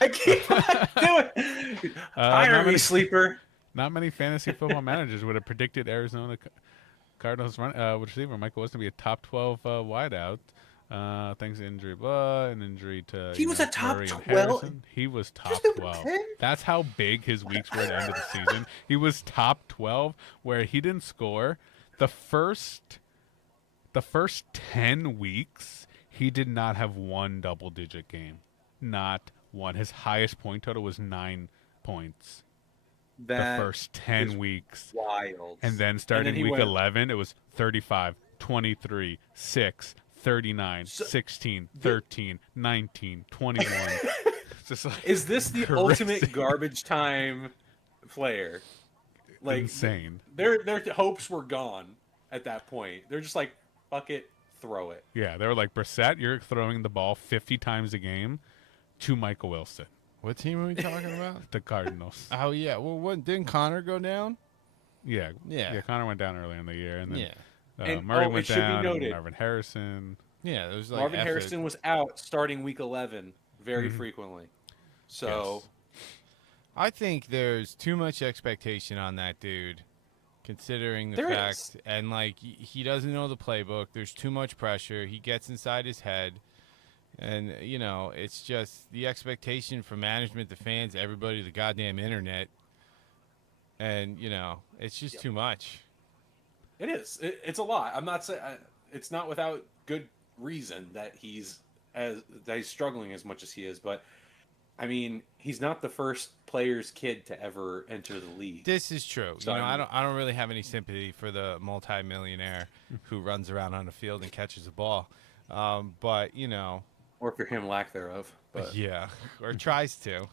I can't do it. Hire not me, many- sleeper. Not many fantasy football managers would have predicted Arizona Cardinals receiver Michael Wilson to be a top 12 wideout. Thanks to injury, an injury to He was a top Murray and 12? Harrison. He was top Just over 12. 10? That's how big his weeks were at the end of the season. He was top 12, where he didn't score the first 10 weeks. He did not have one double-digit game, not one. His highest point total was 9 points. That The first 10 is weeks. wild. And then starting he week went- 11, it was 35, 23, 6, 39, 16, 13, 19, 21. It's just like Is this the crazy. ultimate garbage time player? Like insane. their hopes were gone at that point. They're just like, fuck it, throw it. Yeah, they were like, Brissett, you're throwing the ball 50 times a game to Michael Wilson, What team are we talking about? the Cardinals. Oh yeah. Well, didn't Connor go down? Yeah. Yeah. Connor went down early in the year. And then Yeah. And, Murray it went should be down. And noted, Marvin Harrison. Yeah. There was like Marvin effort. Harrison was out starting week 11 very frequently. So Yes. I think there's too much expectation on that dude, considering the There fact, is. and like he doesn't know the playbook. There's too much pressure. He gets inside his head, and it's just the expectation from management, the fans, everybody, the goddamn internet, and it's just too much. it is. It's a lot. I'm not saying it's not without good reason that he's struggling as much as he is, but I mean, he's not the first player's kid to ever enter the league. This is true. So, I don't really have any sympathy for the multimillionaire who runs around on the field and catches a ball, but Or for him, lack thereof. But yeah, or tries to.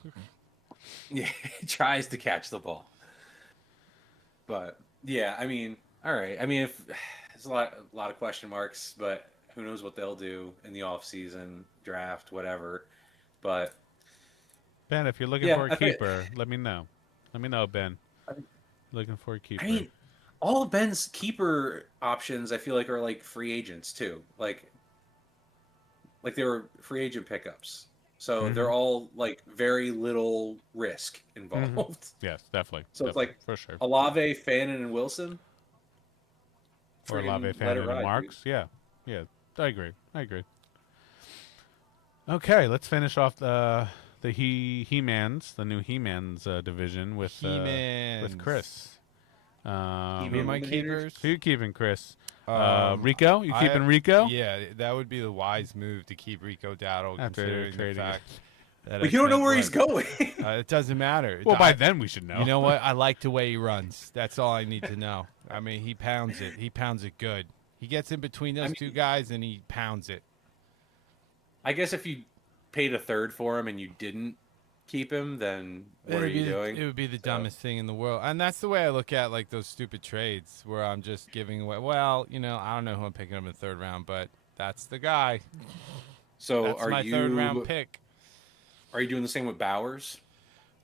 yeah, he tries to catch the ball. But yeah, I mean, all right. I mean, if there's a lot of question marks, but who knows what they'll do in the offseason, draft, whatever. But Ben, if you're looking Yeah, for a I think- keeper, let me know. Let me know, Ben. Looking for a keeper. I mean, all of Ben's keeper options, I feel like, are like free agents too. Like they were free agent pickups. So they're all like very little risk involved. Yes, definitely. So it's Definitely, like for sure. Olave, Fannin, and Wilson. Or Friggin' Olave, let it Fannin, ride, and dude. Marks. Yeah. I agree. Okay, let's finish off the He-Mans, the new He-Mans division with He-Mans. Chris. Who are my Eliminators? keepers? Who you keeping, Chris? Rico. You keeping Rico? Yeah, that would be the wise move to keep Rico Dowdle, After considering the trading fact that But you don't know where he's going. It doesn't matter. Well, by then we should know. You know what? I like the way he runs. That's all I need to know. I mean, he pounds it. He pounds it good. He gets in between those two guys and he pounds it. I guess if you paid a third for him and you didn't keep him, then what are you doing? It would be the dumbest thing in the world. And that's the way I look at like those stupid trades where I'm just giving away. Well, I don't know who I'm picking up in the third round, but that's the guy. So That's my third round pick. Are you doing the same with Bowers?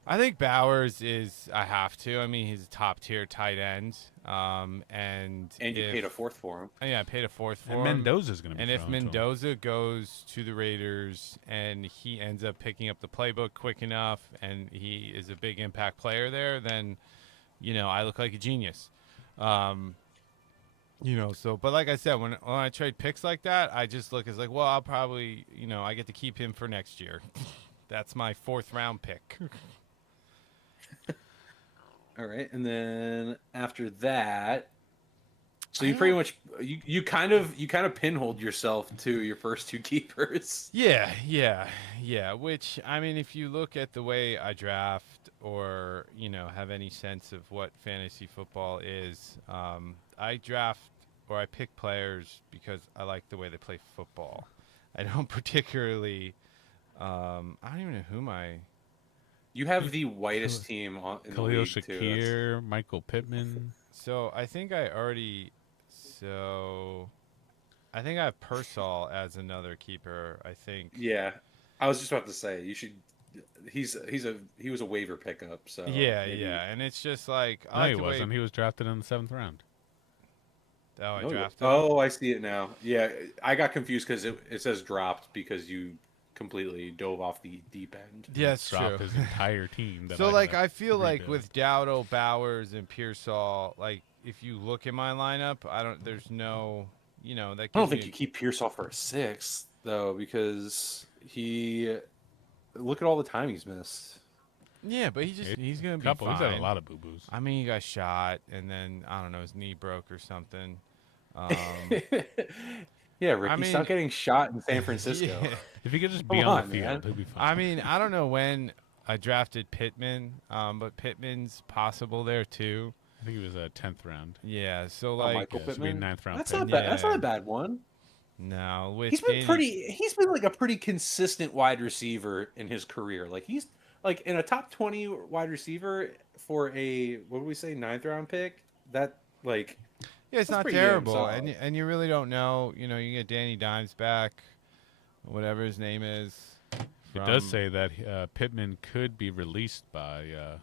I think Bowers is. I have to. I mean, he's a top tier tight end. And You paid a fourth for him. Yeah, I paid a fourth for And him. Mendoza's going to be And if thrown to him. Mendoza goes to the Raiders and he ends up picking up the playbook quick enough and he is a big impact player there, then, I look like a genius. So, but like I said, when I trade picks like that, I just look as like, well, I'll probably, I get to keep him for next year. That's my fourth round pick. All right, and then after that, so you pretty much you kind of pinholed yourself to your first two keepers. Yeah. Which, I mean, if you look at the way I draft or, have any sense of what fantasy football is, I draft or I pick players because I like the way they play football. I don't particularly, I don't even know who my... You have the whitest team in the Khalil league too. That's- Shakir, Michael Pittman. So I think I already. So I think I have Persol as another keeper. I think. Yeah, I was just about to say you should. He was a waiver pickup. So Yeah, maybe, yeah, and it's just like I No, like he the way- wasn't. He was drafted in the 7th round. Oh, I No, drafted. him? oh, I see it now. Yeah, I got confused because it says dropped because you completely dove off the deep end. Yeah, it's Dropped true. his entire team. That So like had I feel like rebuild. with Dowdo, Bowers, and Pearsall, like if you look at my lineup, I don't. There's no, that. I don't gives think me- you keep Pearsall for a sixth though because he look at all the time he's missed. Yeah, but he's gonna be couple. fine. He's had a lot of boo boos. I mean, he got shot, and then I don't know, his knee broke or something. Yeah, Ricky, I mean- stop getting shot in San Francisco. Yeah. If he could just be Come on on, the field, man. he'll be fine. I mean, I don't know when I drafted Pittman, but Pittman's possible there too. I think he was a 10th round. Yeah, so Oh, like, Michael Yeah, so be Pittman. 9th round That's pick. not bad. That's Yeah. not a bad one. no, with He's been Danny- pretty. He's been like a pretty consistent wide receiver in his career. Like he's like in a top 20 wide receiver for a what would we say 9th round pick. That like Yeah, it's That's not pretty damn terrible, solid. and you really don't know. You get Danny Dimes back, whatever his name is. It does from- say that Pittman could be released by.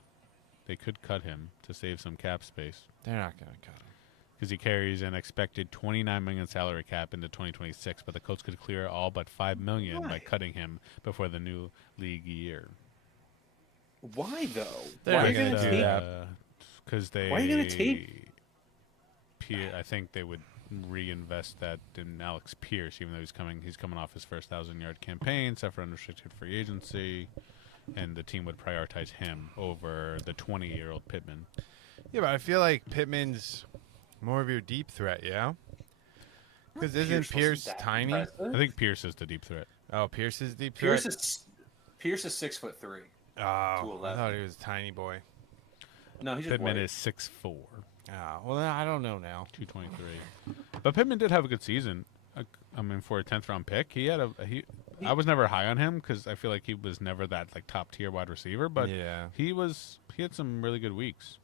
They could cut him to save some cap space they're not gonna cut him. because he carries an expected 29 million salary cap into 2026, but the Colts could clear all but 5 million by Why? cutting him before the new league year. why though? They're Why not are you gonna gonna do take? that. Because they. Why are you gonna take- I think they would reinvest that in Alex Pierce, even though he's coming off his first 1,000-yard campaign, set for unrestricted free agency, and the team would prioritize him over the 20-year-old Pittman. Yeah, but I feel like Pittman's more of your deep threat, yeah. Because isn't wasn't Pierce that tiny? impressive. I think Pierce is the deep threat. Oh, Pierce is deep threat. Pierce is 6'3". Oh, I 2'11". thought he was a tiny boy. No, he's just Pittman white. is 6'4", Oh, well, then I don't know now. 223. But Pittman did have a good season. I mean, for a 10th-round pick, I was never high on him because I feel like he was never that like top-tier wide receiver. But Yeah. he had some really good weeks.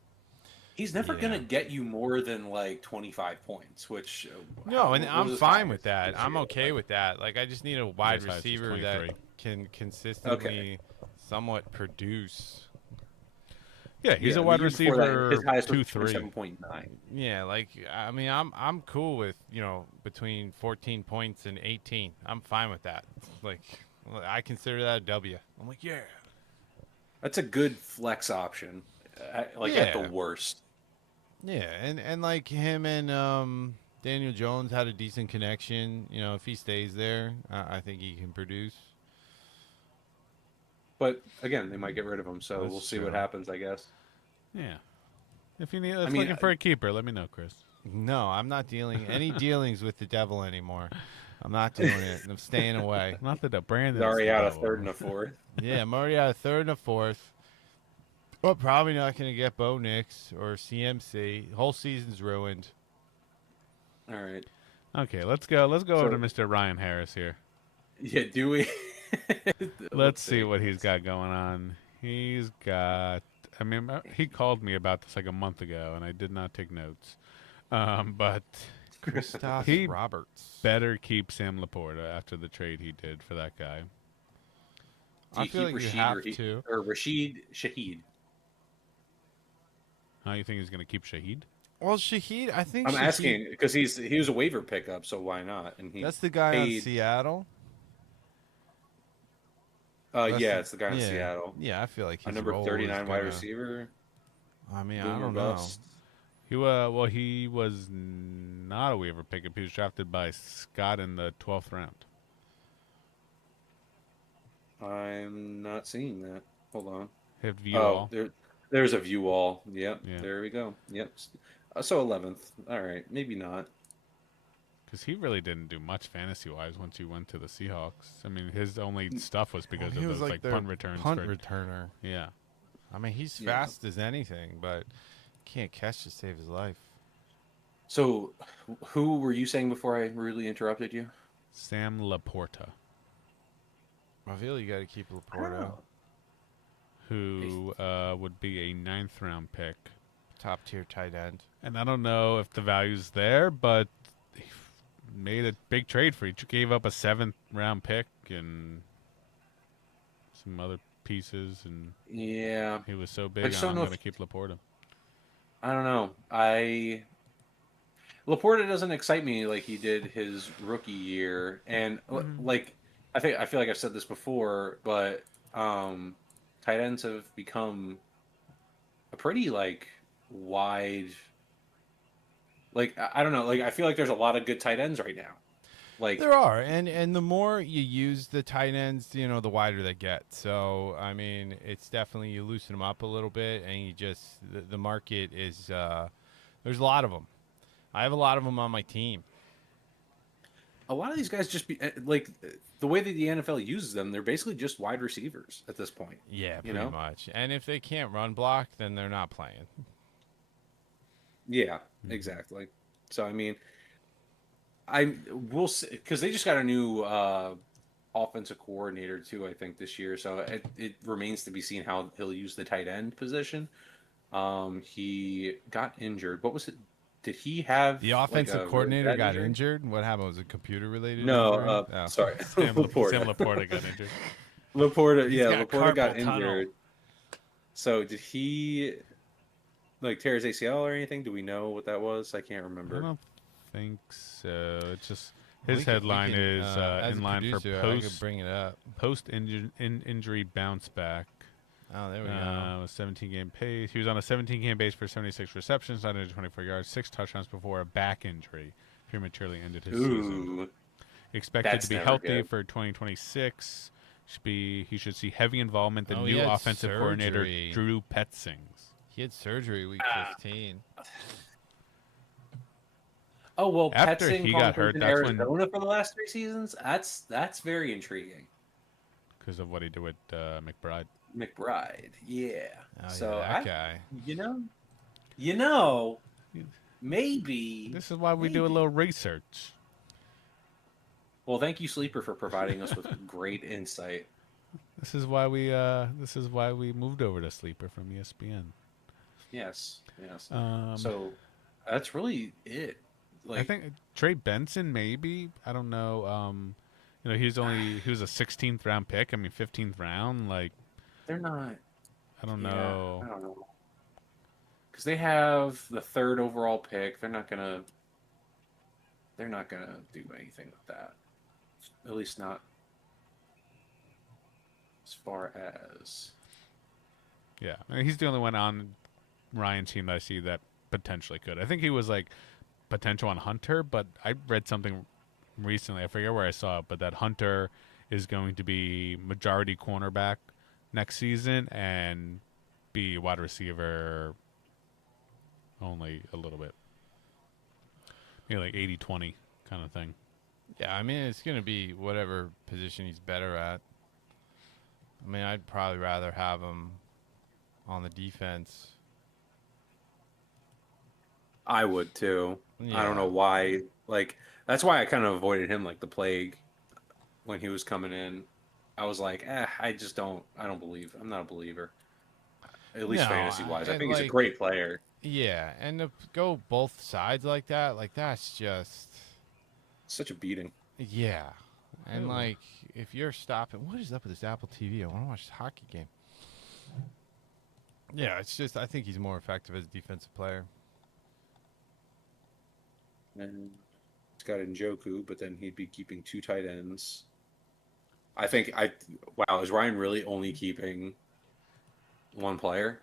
He's never Yeah. gonna get you more than like 25 points, which No, and what I'm was his fine highest with that. this I'm year? okay Like, with that. Like, I just need a wide His highest was receiver that 23. can consistently somewhat produce. Yeah, he's yeah, a wide the year before that, receiver, His highest was 2-3. 7.9. Yeah, like I mean, I'm cool with between 14 points and 18. I'm fine with that. Like, I consider that a W. I'm like, yeah. That's a good flex option. At the Yeah. worst. Yeah, and like him and Daniel Jones had a decent connection. If he stays there, I think he can produce. But again, they might get rid of him, so That's we'll see true. what happens, I guess. Yeah. If you mean, looking for a keeper, let me know, Chris. No, I'm not dealing any dealings with the devil anymore. I'm not doing it. I'm staying away. Not that Brandon. He's already out a third and a fourth. Yeah, I'm already out a third and a fourth. Well, probably not going to get Bo Nix or CMC. Whole season's ruined. All right. Okay, let's go. Let's go over to So- Mr. Ryan Harris here. Yeah, do we? Let's see what he's got going on. He's got. I mean, he called me about this like a month ago, and I did not take notes. But Christoph He- Roberts. better keep Sam Laporta after the trade he did for that guy. Do I you feel keep like you Rashid have Raheem- to. Or Rashid Shaheed? How you think he's going to keep Shaheed? Well, Shaheed, I think I'm Shaheed- asking because he was a waiver pickup, so why not? And he That's the guy on paid- Seattle. Yeah, the- it's the guy in yeah. Seattle. Yeah, I feel like A his number role 39 is wide gonna- receiver. I mean, I Boomer don't know. bust. He was not a waiver pickup. He was drafted by Scott in the 12th round. I'm not seeing that. Hold on. Have view Oh, all. there's a view all. Yep. Yeah. There we go. Yep. So 11th. All right. Maybe not. Because he really didn't do much fantasy-wise once he went to the Seahawks. I mean, his only stuff was because He of was those like like punt returns. punt for, returner. yeah. I mean, he's Yeah. fast as anything, but can't catch to save his life. So, who were you saying before I rudely interrupted you? Sam Laporta. I feel you got to keep Laporta. who would be a 9th round pick. Top tier tight end. And I don't know if the value's there, but he made a big trade for each. Gave up a 7th round pick and some other pieces, and Yeah, he was so I big. just I'm don't know going if to keep Laporta. I don't know. Laporta doesn't excite me like he did his rookie year, and like I feel like I've said this before, but tight ends have become a pretty like wide. Like I don't know. Like I feel like there's a lot of good tight ends right now. Like There are, and the more you use the tight ends, the wider they get. So I mean, it's definitely you loosen them up a little bit, and you just the market is there's a lot of them. I have a lot of them on my team. a lot of these guys just be like the way that the NFL uses them, they're basically just wide receivers at this point. Yeah, You pretty know? much. And if they can't run block, then they're not playing. Yeah, exactly. So I mean, I will because they just got a new offensive coordinator too. I think this year, so it remains to be seen how he'll use the tight end position. He got injured. What was it? Did he have The like, offensive a really coordinator bad got injury? injured. What happened? Was it computer related? No, injury? Oh. sorry, Sam Laporta. Laporta got injured. Laporta, He's yeah, got Laporta got carpal tunnel. injured. So did he like tear his ACL or anything? Do we know what that was? I can't I remember. don't think so. It's just We his could- we headline can, is as in a line for producer, I could bring it up. post injury bounce back. Oh, there we go. 17 game pace. He was on a 17 game base for 76 receptions, 924 yards, 6 touchdowns before a back injury prematurely ended his season. Ooh, Expected that's to be never healthy good. for 2026. He should see heavy involvement. The Oh, he new had offensive coordinator surgery. Drew Petzings. He had surgery week 15. oh well, After Petzing he got Conference hurt, in that's when- Arizona for the last 3 seasons. That's very intriguing. Because of what he did with McBride. McBride, yeah. Oh, So yeah, that guy. you know, maybe. This is why we do a maybe. little research. Well, thank you, Sleeper, for providing us with great insight. This is why we moved over to Sleeper from ESPN. Yes, yes. Um, So that's really it. Like, I think Trey Benson, maybe. I don't know. He was a 16th round pick. I mean, 15th round. Like, they're not. I don't Yeah, know. I don't know. Because they have the 3rd overall pick. They're not gonna do anything with that. At least not as far as. Yeah, I mean, he's the only one on Ryan's team that I see that potentially could. I think he was like potential on Hunter, but I read something recently. I forget where I saw it, but that Hunter is going to be majority cornerback next season and be wide receiver only a little bit. Maybe like 80-20 kind of thing. Yeah, I mean, it's going to be whatever position he's better at. I mean, I'd probably rather have him on the defense. I would too. I Yeah. don't know why. Like, that's why I kind of avoided him like the plague when he was coming in. I was like, I don't believe. I'm not a believer. At least No, fantasy wise. I and, think he's a like- great player. Yeah, and to go both sides like that's just, Such a beating. yeah. And, Ew. like, if you're stopping, what is up with this Apple TV? I want to watch this hockey game. Yeah, it's just, I think he's more effective as a defensive player. And he's got Njoku, but then he'd be keeping 2 tight ends. Wow, is Ryan really only keeping 1 player?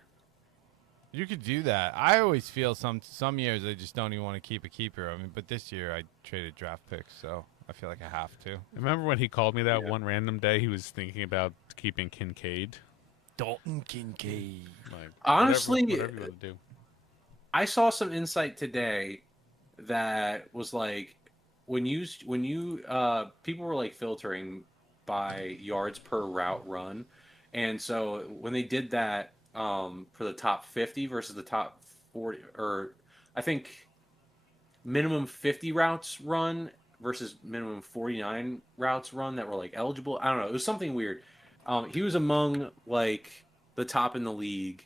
You could do that. I always feel some years I just don't even want to keep a keeper. I mean, but this year I traded draft picks, so I feel like I have to. Remember when he called me that Yeah. one random day? He was thinking about keeping Kincaid. Dalton Kincaid. Like, Honestly, whatever you want to do. I saw some insight today that was like when you people were like filtering by yards per route run, and so when they did that for the top 50 versus the top 40, or I think minimum 50 routes run versus minimum 49 routes run that were like eligible. I don't know. It was something weird. He was among like the top in the league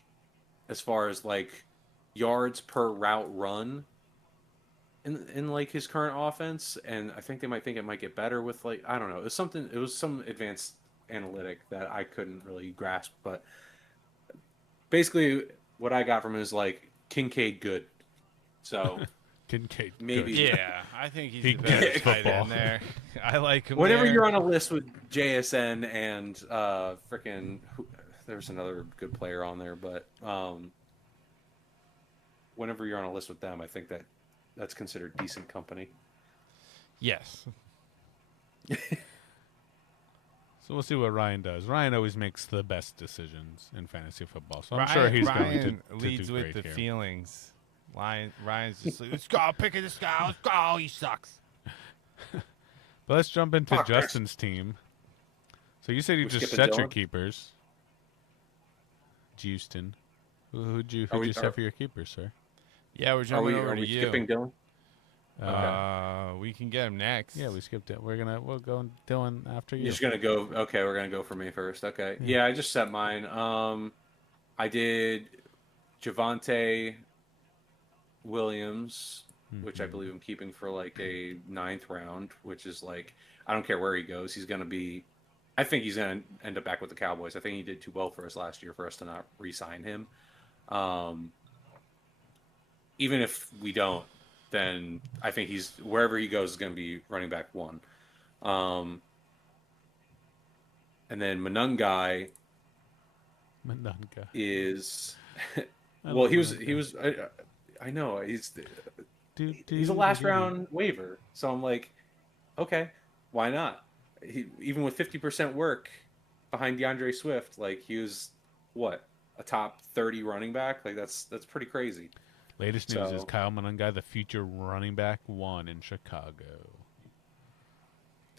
as far as like yards per route run in like his current offense, and I think they might think it might get better with like I don't know. It was some advanced analytic that I couldn't really grasp, but basically what I got from him is like Kincaid good. So Kincaid. maybe good. Yeah, I think he's He the better gets tight football. end there. I like him. whenever there. you're on a list with JSN and there's another good player on there, but whenever you're on a list with them, I think that's considered decent company. Yes. So we'll see what Ryan does. Ryan always makes the best decisions in fantasy football, so I'm sure he's going to leads do with great the here. feelings. Ryan's just like, let's go, pick this guy. Let's go. He sucks. But let's jump into Fuck, Chris. Justin's team. So you said you We just skipping set your Dylan? keepers. Houston. Who'd you we- set for your keepers, sir? Yeah, we're Are jumping we over to you. skipping Dylan? We can get him next. Yeah, we skipped it. We'll go Dylan after you. You're just gonna go. Okay, we're gonna go for me first. Okay. Yeah, I just set mine. I did Javante Williams, which I believe I'm keeping for like a 9th round, which is like I don't care where he goes, he's gonna be. I think he's gonna end up back with the Cowboys. I think he did too well for us last year for us to not re-sign him. Even if we don't, then I think he's wherever he goes is going to be running back 1. And then Manungai Manunga. is I well, love he was Manunga. I know he's He's a last round waiver, so I'm like, okay, why not? Even with 50% work behind DeAndre Swift, like he was what a top 30 running back, like that's pretty crazy. Latest news is So- Kyle Manunga, the future running back 1 in Chicago.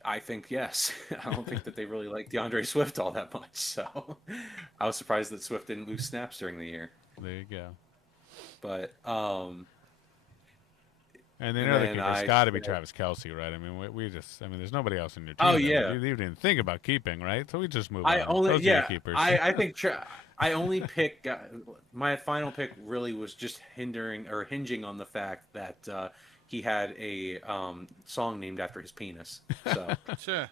I think yes. I don't think that they really like DeAndre Swift all that much, so I was surprised that Swift didn't lose snaps during the year. There you go. But And then And other then keeper's I got to be said- Travis Kelce, right? I mean, there's nobody else in your team. Oh, that yeah. you didn't even think about keeping, right? So we just move I on. only Those are your yeah, keepers. I think I only pick my final pick really was just hinging on the fact that he had a song named after his penis. So Sure.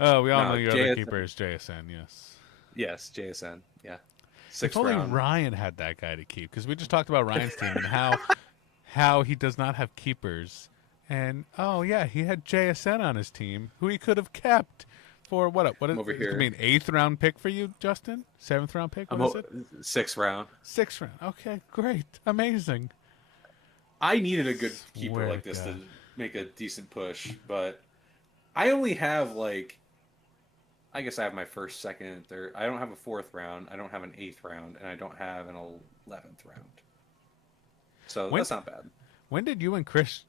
Oh, we all No, know your other JSN. keeper is JSN, yes. yes, JSN, yeah, If 6th only round. Ryan had that guy to keep, because we just talked about Ryan's team and how he does not have keepers. And, oh, yeah, he had JSN on his team, who he could have kept for, what is I'm over it? here. I mean, 8th round pick for you, Justin? 7th round pick? I'm What is it? 6th round. 6th round. Okay, great. Amazing. I needed a good keeper Swear like to this to God. make a decent push, but I only have like, I guess I have my 1st, 2nd, and 3rd. I don't have a 4th round. I don't have an 8th round, and I don't have an 11th round. So When- that's not bad. When did you and Chris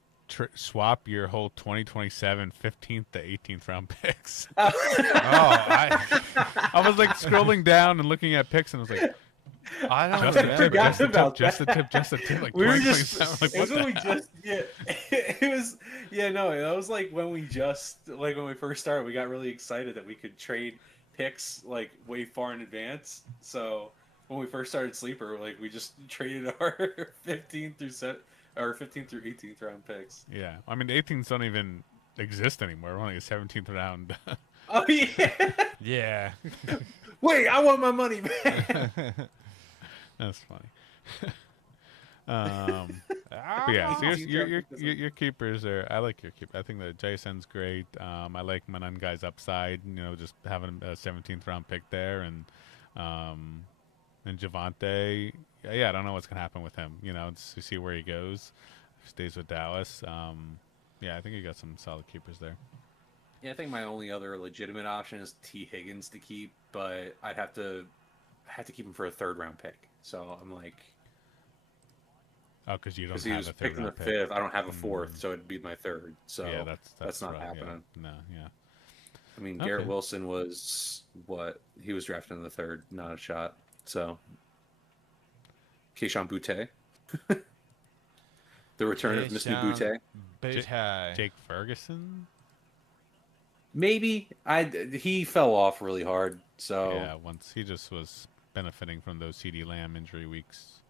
swap your whole 2027 15th to 18th round picks? Oh, I I was like scrolling down and looking at picks, and I was like, don't just a tip, remember. forgot just a tip, about just a that. tip, just a tip. Like We were just, 2027. Like, it was what when we the hell? just, yeah, it was, yeah, no, that was like when we just, like when we first started, we got really excited that we could trade picks like way far in advance. So when we first started Sleeper, like we just traded our 15th through 18th round picks. Yeah, I mean, the 18s don't even exist anymore. We're only a 17th round. Oh yeah! Yeah. Wait, I want my money back. That's funny. But yeah, so your keepers are. I like your keeper. I think that Jason's great. I like Manungai's upside. You know, just having a 17th round pick there, and Javante. Yeah, I don't know what's gonna happen with him. You know, to see where he goes. If he stays with Dallas. Yeah, I think you got some solid keepers there. Yeah, I think my only other legitimate option is T. Higgins to keep, but I have to keep him for a 3rd round pick. So I'm like, Oh, because you don't because he have was a 3rd picked in the round pick. 5th, I don't have a 4th, so it'd be my 3rd. So Yeah, that's not rough, yeah. happening. No, yeah. I mean, Garrett Okay. Wilson was what he was drafted in the 3rd, not a shot. So, Keyshawn Boutte, the return of Mr. Boutte. Boutte. Jake Ferguson. Maybe he fell off really hard So Yeah, once he just was benefiting from those CD Lamb injury weeks.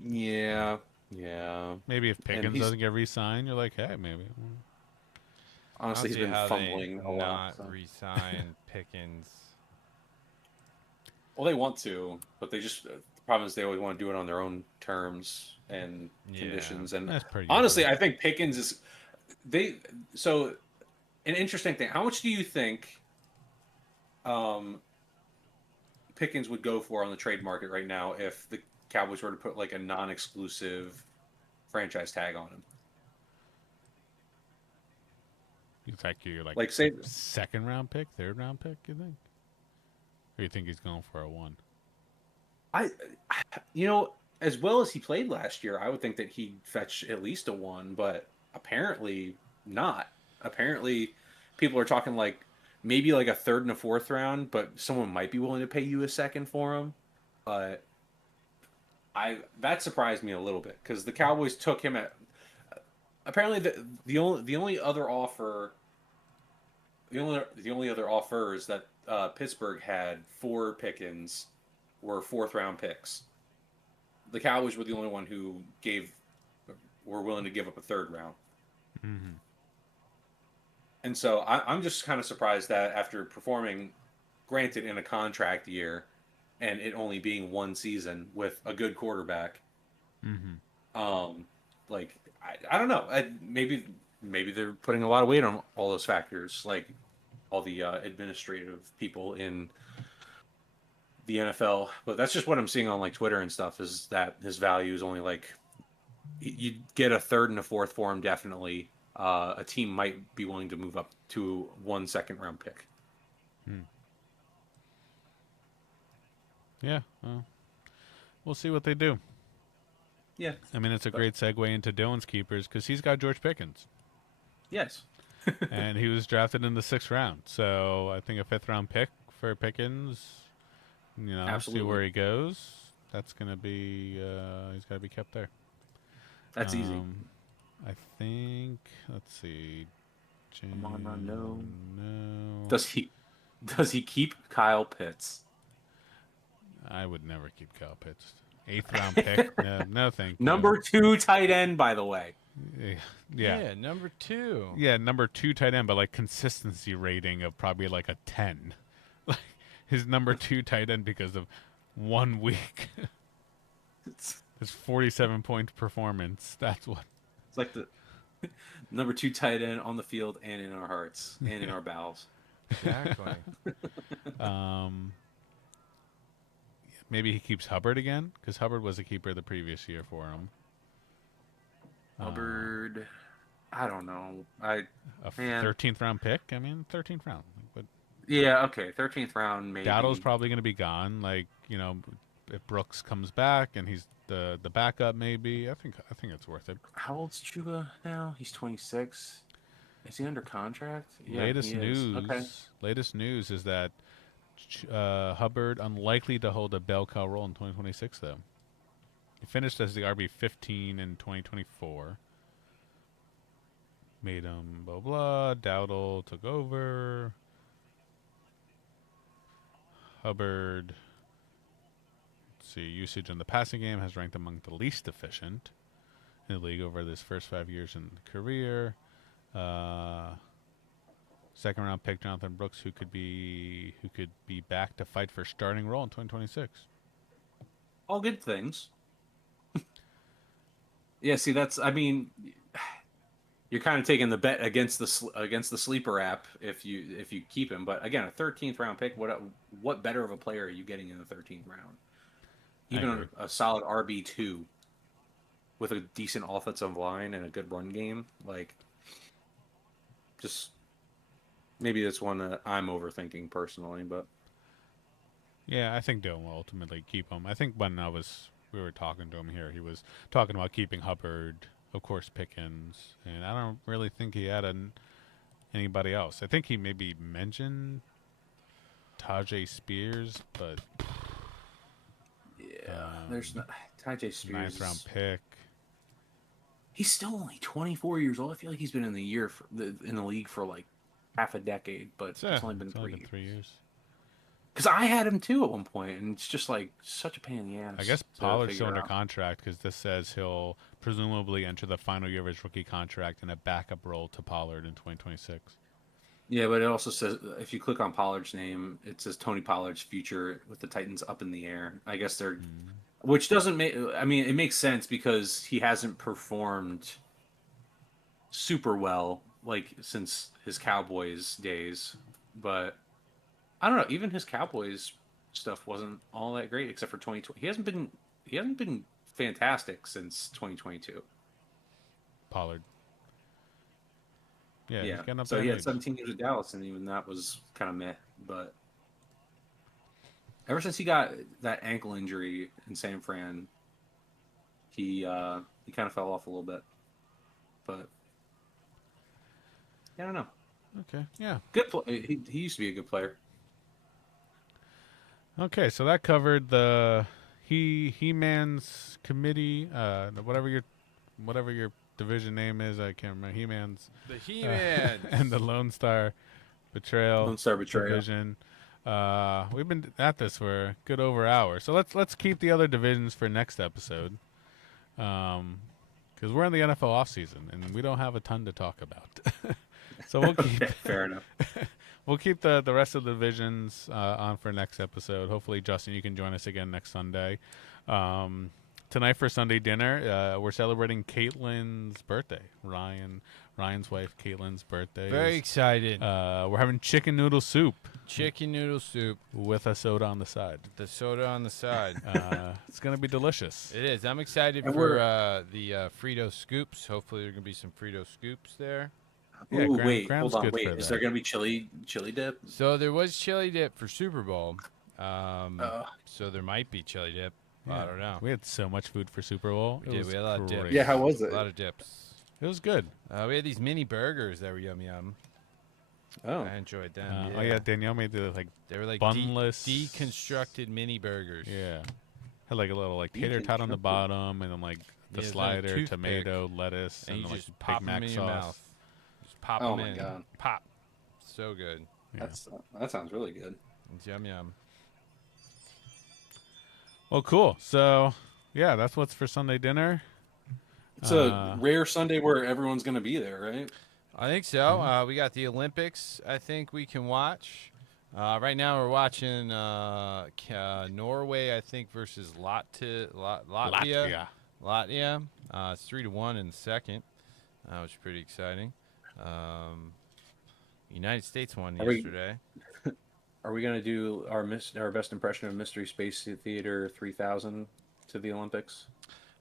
yeah, yeah. Maybe if And Pickens he's doesn't get re-signed, you're like, hey, maybe. I don't honestly he's see been how they fumbling a lot. not So. re-sign Pickens. Well, they want to, but they just the problem is they always want to do it on their own terms and Yeah. conditions. And That's pretty honestly, usual. I think Pickens is they. So an interesting thing. How much do you think um, Pickens would go for on the trade market right now if the Cowboys were to put like a non-exclusive franchise tag on him? You think you're like Like a say second round pick, third round pick, you think? Or you think he's going for a 1? I, you know, as well as he played last year, I would think that he'd fetch at least a 1, but apparently not. Apparently, people are talking like maybe like a third and a fourth round, but someone might be willing to pay you a second for him. But I that surprised me a little bit because the Cowboys took him at apparently the only other offer the only other offers that Pittsburgh had for Pickens were fourth round picks. The Cowboys were the only one who were willing to give up a third round. Mm-hmm. And so I'm just kind of surprised that after performing, granted in a contract year, and it only being one season with a good quarterback, Mm-hmm. like I don't know, maybe they're putting a lot of weight on all those factors, like all the administrative people in the NFL. But that's just what I'm seeing on like Twitter and stuff. Is that his value is only like you get a third and a fourth for him definitely. A team might be willing to move up to 1 second round pick. Yeah, well, we'll see what they do. Yeah. I mean, it's a great segue into Dylan's keepers because he's got George Pickens, Yes. and he was drafted in the 6th round. So I think a 5th round pick for Pickens. You know, see where Absolutely. he goes. That's gonna be he's got to be kept there. That's easy. I think. Let's see. Come on, no. No. Does he keep Kyle Pitts? I would never keep Kyle Pitts. 8th round pick. No, no, thank you. Number 2 tight end, by the way. Yeah. Number 2. Yeah, number 2 tight end, but like consistency rating of probably like a 10. Like his number 2 tight end because of 1 week. His 47-point performance. That's what. It's like the number 2 tight end on the field and in our hearts and in our bowels. Exactly. Maybe he keeps Hubbard again because Hubbard was a keeper the previous year for him. Hubbard, I don't know. A Man. 13th round pick. I mean, 13th round. But Yeah, okay, 13th round maybe. Dowdle's probably going to be gone. Like, you know, if Brooks comes back and he's the backup, maybe I think it's worth it. How old's Chuba now? He's 26. Is he under contract? Yeah, Latest he is. news. Okay. Latest news is that Hubbard unlikely to hold a bell cow role in 2026. Though he finished as the RB 15 in 2024. Made him blah blah. Dowdle took over. Hubbard. Let's see, usage in the passing game has ranked among the least efficient in the league over his first 5 years in career. 2nd round pick Jonathan Brooks, who could be back to fight for starting role in 2026. All good things. Yeah, see, I mean, you're kind of taking the bet against the sleeper app if you keep him. But again, a 13th round pick. What better of a player are you getting in the 13th round? Even a solid RB2 with a decent offensive line and a good run game, like, just maybe that's one that I'm overthinking personally, but Yeah, I think Dylan will ultimately keep him. I think when we were talking to him here, he was talking about keeping Hubbard, of course Pickens, and I don't really think he had anybody else. I think he maybe mentioned Tajay Spears, but yeah, there's not Tajay Spears. 9th round pick. He's still only 24 years old. I feel like he's been in the league for like half a decade, but it's only been 3 years. Because I had him too at one point, and it's just like such a pain in the ass. I guess to Pollard's figure still under out. contract because this says he'll presumably enter the final year of his rookie contract in a backup role to Pollard in 2026. Yeah, but it also says if you click on Pollard's name, it says Tony Pollard's future with the Titans up in the air. I guess they're, which doesn't make. I mean, it makes sense because he hasn't performed super well like since his Cowboys days. But I don't know. Even his Cowboys stuff wasn't all that great, except for 2020. He hasn't been fantastic since 2022. Pollard. Yeah, he's Yeah. getting up So there he in had age. 17 years with Dallas, and even that was kind of meh. But ever since he got that ankle injury in San Fran, he kind of fell off a little bit. But yeah, I don't know. Okay, yeah. Good. He used to be a good player. Okay, so that covered the He-Man's committee, whatever your division name is, I can't remember. He-Man's The He-Man. and the Lone Star Betrayal Lone Star Betrayal. division. We've been at this for a good over an hour, so let's keep the other divisions for next episode, because we're in the NFL offseason and we don't have a ton to talk about. So we'll keep Fair enough. we'll keep the rest of the divisions on for next episode. Hopefully, Justin, you can join us again next Sunday. Tonight for Sunday dinner, we're celebrating Caitlin's birthday. Ryan's wife, Caitlin's birthday. Very excited. We're having chicken noodle soup Chicken noodle soup. with a soda on the side. The soda on the side. It's gonna be delicious. It is. I'm excited And for the Frito scoops. Hopefully, there are gonna be some Frito scoops there. Yeah, Ooh, Graham- wait, Graham's hold on, good wait. for Is that. there gonna be chili dip? So there was chili dip for Super Bowl. Uh, So there might be chili dip. Yeah. I don't know. We had so much food for Super Bowl. We did. We had a lot of dips. great. Yeah, how was A it? lot of dips. It was good. We had these mini burgers that were yum yum. Oh, I enjoyed them. Oh yeah, Danielle made the They were like bunless deconstructed mini burgers. Yeah, had like a little like tater tot on the Deconstructed. bottom, and then like the Yeah, it's like a slider, toothpick. tomato, lettuce, And and, you like just Big pop them Mac in sauce. your mouth. Just pop Oh them my in. God. Pop. So good. Yeah. that sounds really good. It's yum yum. Well, cool. So yeah, that's what's for Sunday dinner. It's a rare Sunday where everyone's gonna be there, right? I think so. We got the Olympics. I think we can watch. Right now we're watching Norway. I think versus Latvia. Latvia. It's 3-1 in the second, which is pretty exciting. United States won Are we- yesterday. Are we gonna do our best impression of Mystery Space Theater 3000 to the Olympics?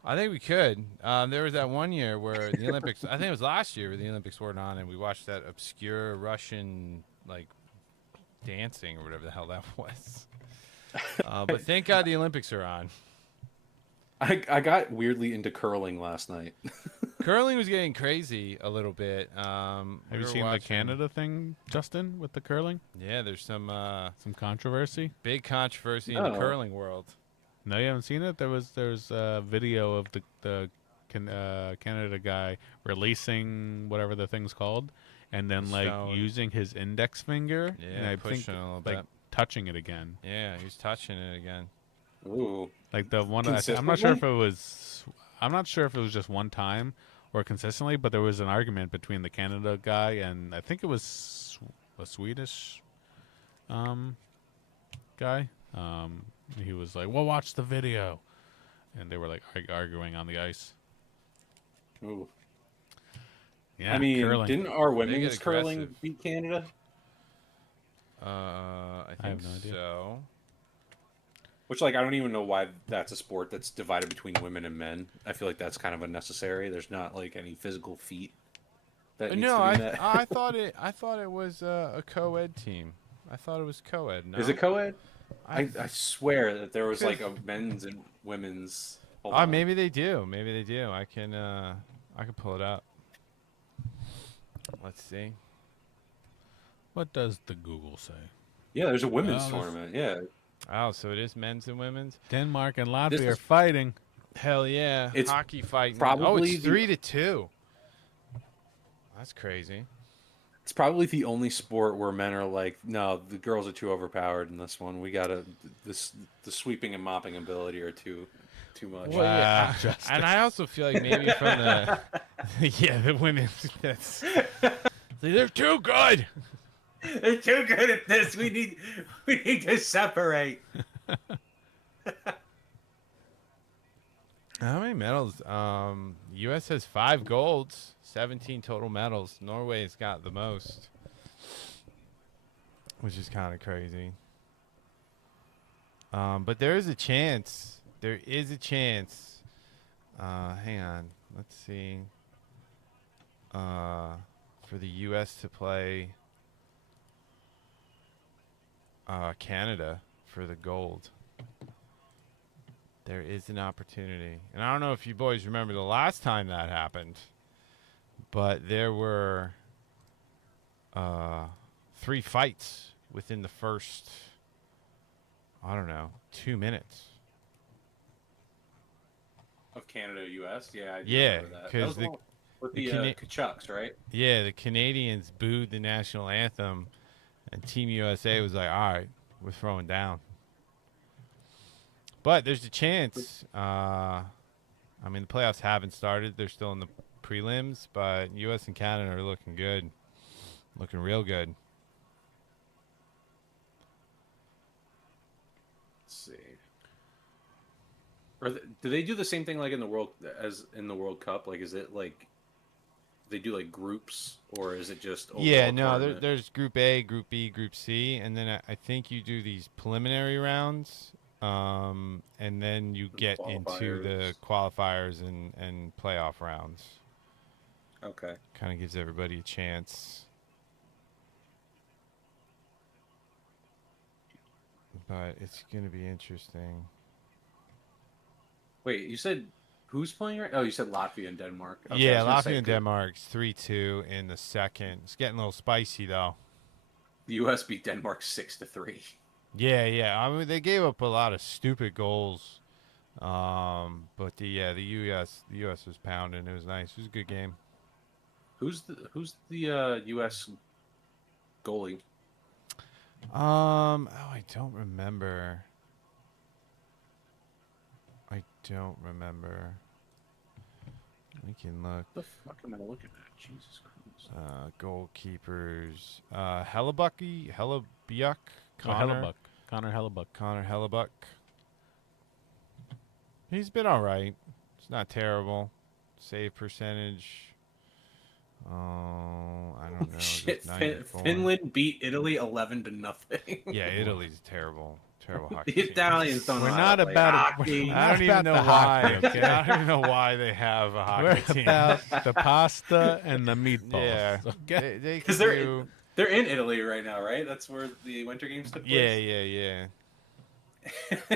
I think we could. There was that one year where the Olympics. I think it was last year where the Olympics weren't on, and we watched that obscure Russian like dancing or whatever the hell that was. But thank God the Olympics are on. I got weirdly into curling last night. Curling was getting crazy a little bit. Have you seen the Canada thing, Justin, with the curling? Yeah, there's some Some controversy. big controversy in the Oh. curling world. No, you haven't seen it. There's a video of the Canada guy releasing whatever the thing's called, and then like Stone. using his index finger, Yeah, and I pushing think a little like bit. touching it again. Yeah, he's touching it again. Ooh, Like the one, I'm not sure if Consistently? it was. I'm not sure if it was just one time or consistently, but there was an argument between the Canada guy and I think it was a Swedish guy. He was like, "Well, watch the video," and they were like arguing on the ice. ooh. Yeah, I mean, curling. didn't our They women's get curling aggressive. beat Canada? I think have no idea. so. Which, like, I don't even know why that's a sport that's divided between women and men. I feel like that's kind of unnecessary. There's not like any physical feat that needs No, to be I met. I thought it was a co-ed team. I thought it was co-ed. No? Is it co-ed? I- I swear that there was like a men's and women's. Hold on. Maybe they do. Maybe they do. I can pull it up. Let's see. What does the Google say? Yeah, there's a women's Oh, there's- tournament. Yeah, Oh, so it is men's and women's. Denmark and Latvia This are is- fighting. Hell yeah! It's hockey fighting. probably it's the- 3-2. That's crazy. It's probably the only sport where men are like, no, the girls are too overpowered in this one. We gotta the sweeping and mopping ability are too much. Well, yeah, Justin. and I also feel like maybe from the yeah, the women that's they're too good. They're too good at this. We need to separate. How many medals? U.S. has 5 golds, 17 total medals. Norway's got the most, which is kind of crazy. But there is a chance. There is a chance. Hang on. Let's see. For the U.S. to play Canada for the gold. There is an opportunity. And I don't know if you boys remember the last time that happened, but there were 3 fights within the first, I don't know, 2 minutes. Of Canada, U.S. Yeah, I do Yeah, remember that. That because was the one with the Kachucks, right? yeah, the Canadians booed the national anthem, and Team USA was like, all right, we're throwing down. But there's a chance. I mean, the playoffs haven't started. They're still in the prelims, but U.S. and Canada are looking good. Looking real good. Let's see. Do they do the same thing like in the World Cup? Like, is it like they do like groups, or is it just Yeah, overall no, tournament? there's Group A, Group B, Group C, and then I think you do these preliminary rounds, and then you get into the qualifiers and playoff rounds. Okay. Kind of gives everybody a chance. But it's going to be interesting. Wait, you said who's playing right? Oh, you said Latvia and Denmark. Okay, I Yeah, was gonna say, Latvia and Denmark's 3-2 in the second. It's getting a little spicy, though. The U.S. beat Denmark 6-3. Yeah. I mean, they gave up a lot of stupid goals. But the U.S. was pounding. It was nice. It was a good game. Who's the U.S. goalie? I don't remember. We can look. What the fuck am I looking at? Jesus Christ. Goalkeepers. Hellebuck. Connor Hellebuck. Connor Hellebuck. He's been all right. It's not terrible. Save percentage. Oh, I don't know. Shit, 94? Finland beat Italy 11-0. Yeah, Italy's terrible hockey The team. Italians don't know We're how not to play about it. hockey. I don't even know why. Okay? I don't even know why they have a hockey We're team. about the pasta and the meatballs. Yeah, Okay. they Because could they're in Italy right now, right? That's where the Winter Games took place. Yeah.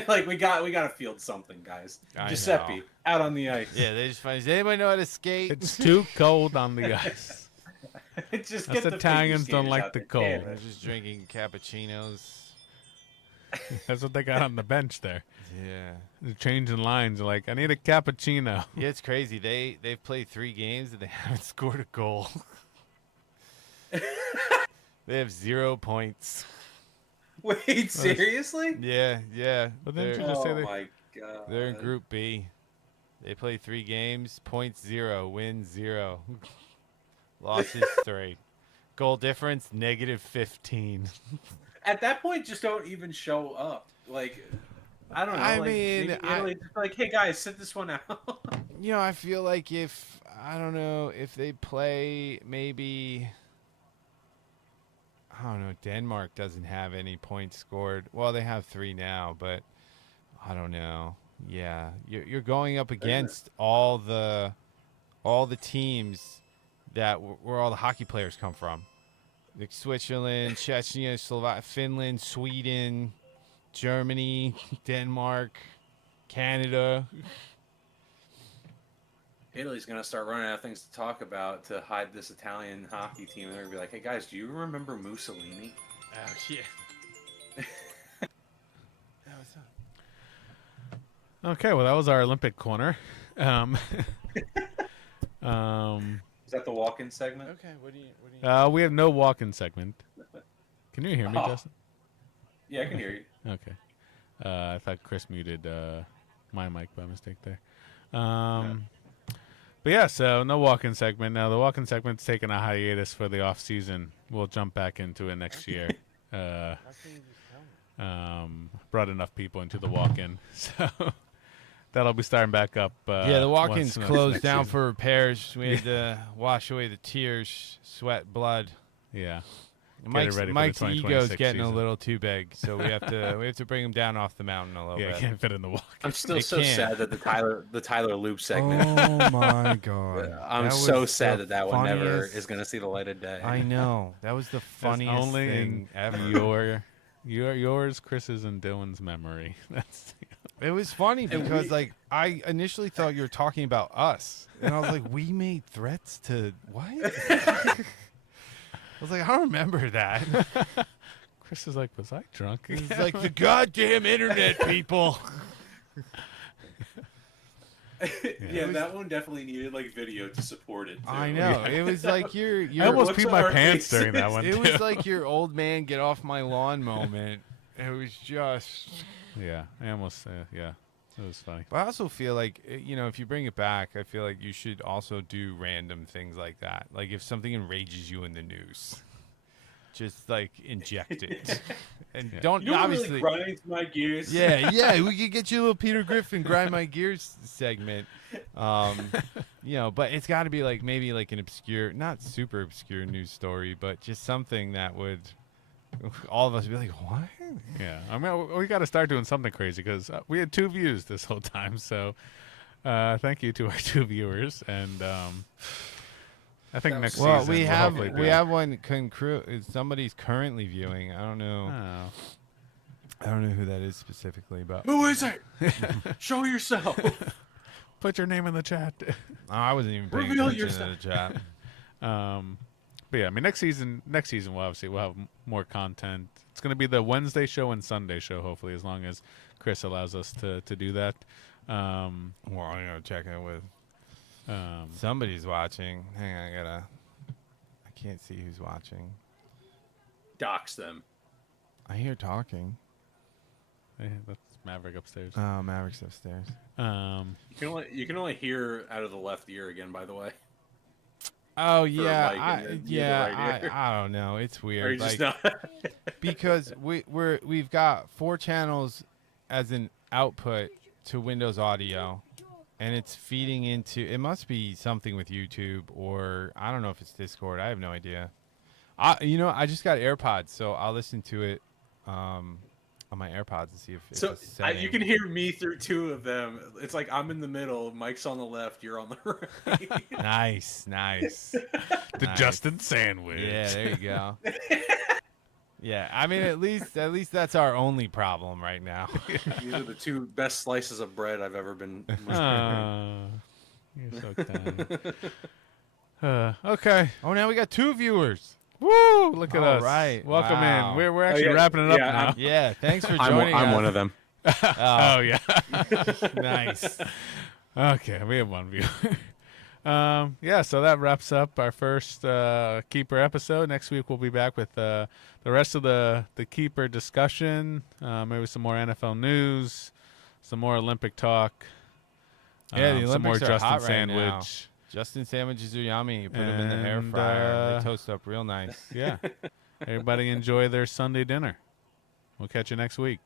Like we got to field something, guys. I Giuseppe know. out on the ice. Yeah, they just find. Does anybody know how to skate? It's too cold on the ice. Just Us get the Italians figure don't skaters like out the there. cold. Damn They're it. just drinking cappuccinos. That's what they got on the bench there. Yeah. They're changing lines. They're like, I need a cappuccino. Yeah, it's crazy. They've played 3 games and they haven't scored a goal. They have 0 points. Wait, seriously? Yeah. But then They're, you just say Oh they, my god. they're in Group B. They play 3 games. Points 0. Wins 0. Losses 3. Goal difference -15. At that point, just don't even show up. Like, I don't know. I like, mean, maybe Italy just like, hey guys, sit this one out. You know, I feel like if they play maybe, I don't know, Denmark doesn't have any points scored. Well, they have 3 now, but I don't know. Yeah, you're going up against all the teams that where all the hockey players come from, like Switzerland, Chechnya, Finland, Sweden, Germany, Denmark, Canada. Italy's gonna start running out of things to talk about to hide this Italian hockey team. They're gonna be like, "Hey guys, do you remember Mussolini?" Oh shit. okay, well, that was our Olympic corner. Um, Is that the walk-in segment? Okay. What do you? We have no walk-in segment. Can you hear me, Oh. Justin? Yeah, I can hear you. Okay. I thought Chris muted my mic by mistake there. But yeah, so no walk-in segment. Now the walk-in segment's taking a hiatus for the off-season. We'll jump back into it next year. Brought enough people into the walk-in, so that'll be starting back up. Yeah, the walk-ins once closed next down season. for repairs. We had to wash away the tears, sweat, blood. Yeah. Mike's, ready for the Mike's 2026 ego's getting season. a little too big, so we have to bring him down off the mountain a little Yeah, bit. can't fit in the walk. I'm still They so can't. sad that the Tyler Loop segment. Oh my god! I'm That so was sad the that one never funniest- is going to see the light of day. I know that was the funniest only thing ever. yours, Chris's, and Dylan's memory. That's It was funny And because we- like I initially thought you were talking about us, and I was like, we made threats to what? I was like, I don't remember that. Chris is like, was I drunk? It's like the goddamn internet people. Yeah, that one definitely needed like video to support it. Too. I know. It was like I you're almost What's peed my our pants faces? during that one. it too. was like your old man get off my lawn moment. It was just. Yeah, I almost. Yeah, it was funny. But I also feel like if you bring it back, I feel like you should also do random things like that. Like if something enrages you in the news, just like inject it, and don't You know what obviously. really grinds my gears? Yeah, we could get you a little Peter Griffin grind my gears segment. But it's got to be like maybe like an obscure, not super obscure news story, but just something that would all of us be like, what? Yeah, I mean, we got to start doing something crazy because we had 2 views this whole time. So, thank you to our 2 viewers, and I think next Well, season we we'll have hopefully we be- have one somebody's currently viewing. I don't know. Oh. I don't know who that is specifically, but Who is it? Show yourself. Put your name in the chat. I wasn't even paying Reveal attention to yourself. the chat. But yeah, I mean, next season we'll have more content. It's going to be the Wednesday show and Sunday show, hopefully, as long as Chris allows us to do that. Well, I'm gonna check in with somebody's watching. Hang on, I can't see who's watching. Dox them. I hear talking. That's Maverick upstairs. Oh, Maverick's upstairs. You can only hear out of the left ear again. By the way, Oh Mike and the right ear. I don't know. It's or weird. you just Like, not. because we've got 4 channels as an output to Windows Audio, and it's feeding into. It must be something with YouTube, or I don't know if it's Discord. I have no idea. I just got AirPods, so I'll listen to it on my AirPods and see if it's So a setting. you can hear me through 2 of them. It's like I'm in the middle. Mike's on the left. You're on the right. Nice. The Nice. Justin Sandwich. Yeah, there you go. Yeah, I mean, at least that's our only problem right now. These are the 2 best slices of bread I've ever been. You're so kind. Okay. Oh, now we got 2 viewers. Woo! Look at All us. right. Welcome Wow. in. We're actually yeah. wrapping it up Yeah, now. Yeah, thanks for joining us. I'm one of them. Oh yeah. Nice. Okay, we have 1 viewer. Yeah, so that wraps up our first Keeper episode. Next week we'll be back with the rest of the Keeper discussion. Maybe some more NFL news, some more Olympic talk. Yeah, the some more Olympics are Justin hot right Sandwich. now. Justin sandwiches are yummy. You put them in the air And, fryer. They toast up real nice. Yeah. Everybody enjoy their Sunday dinner. We'll catch you next week.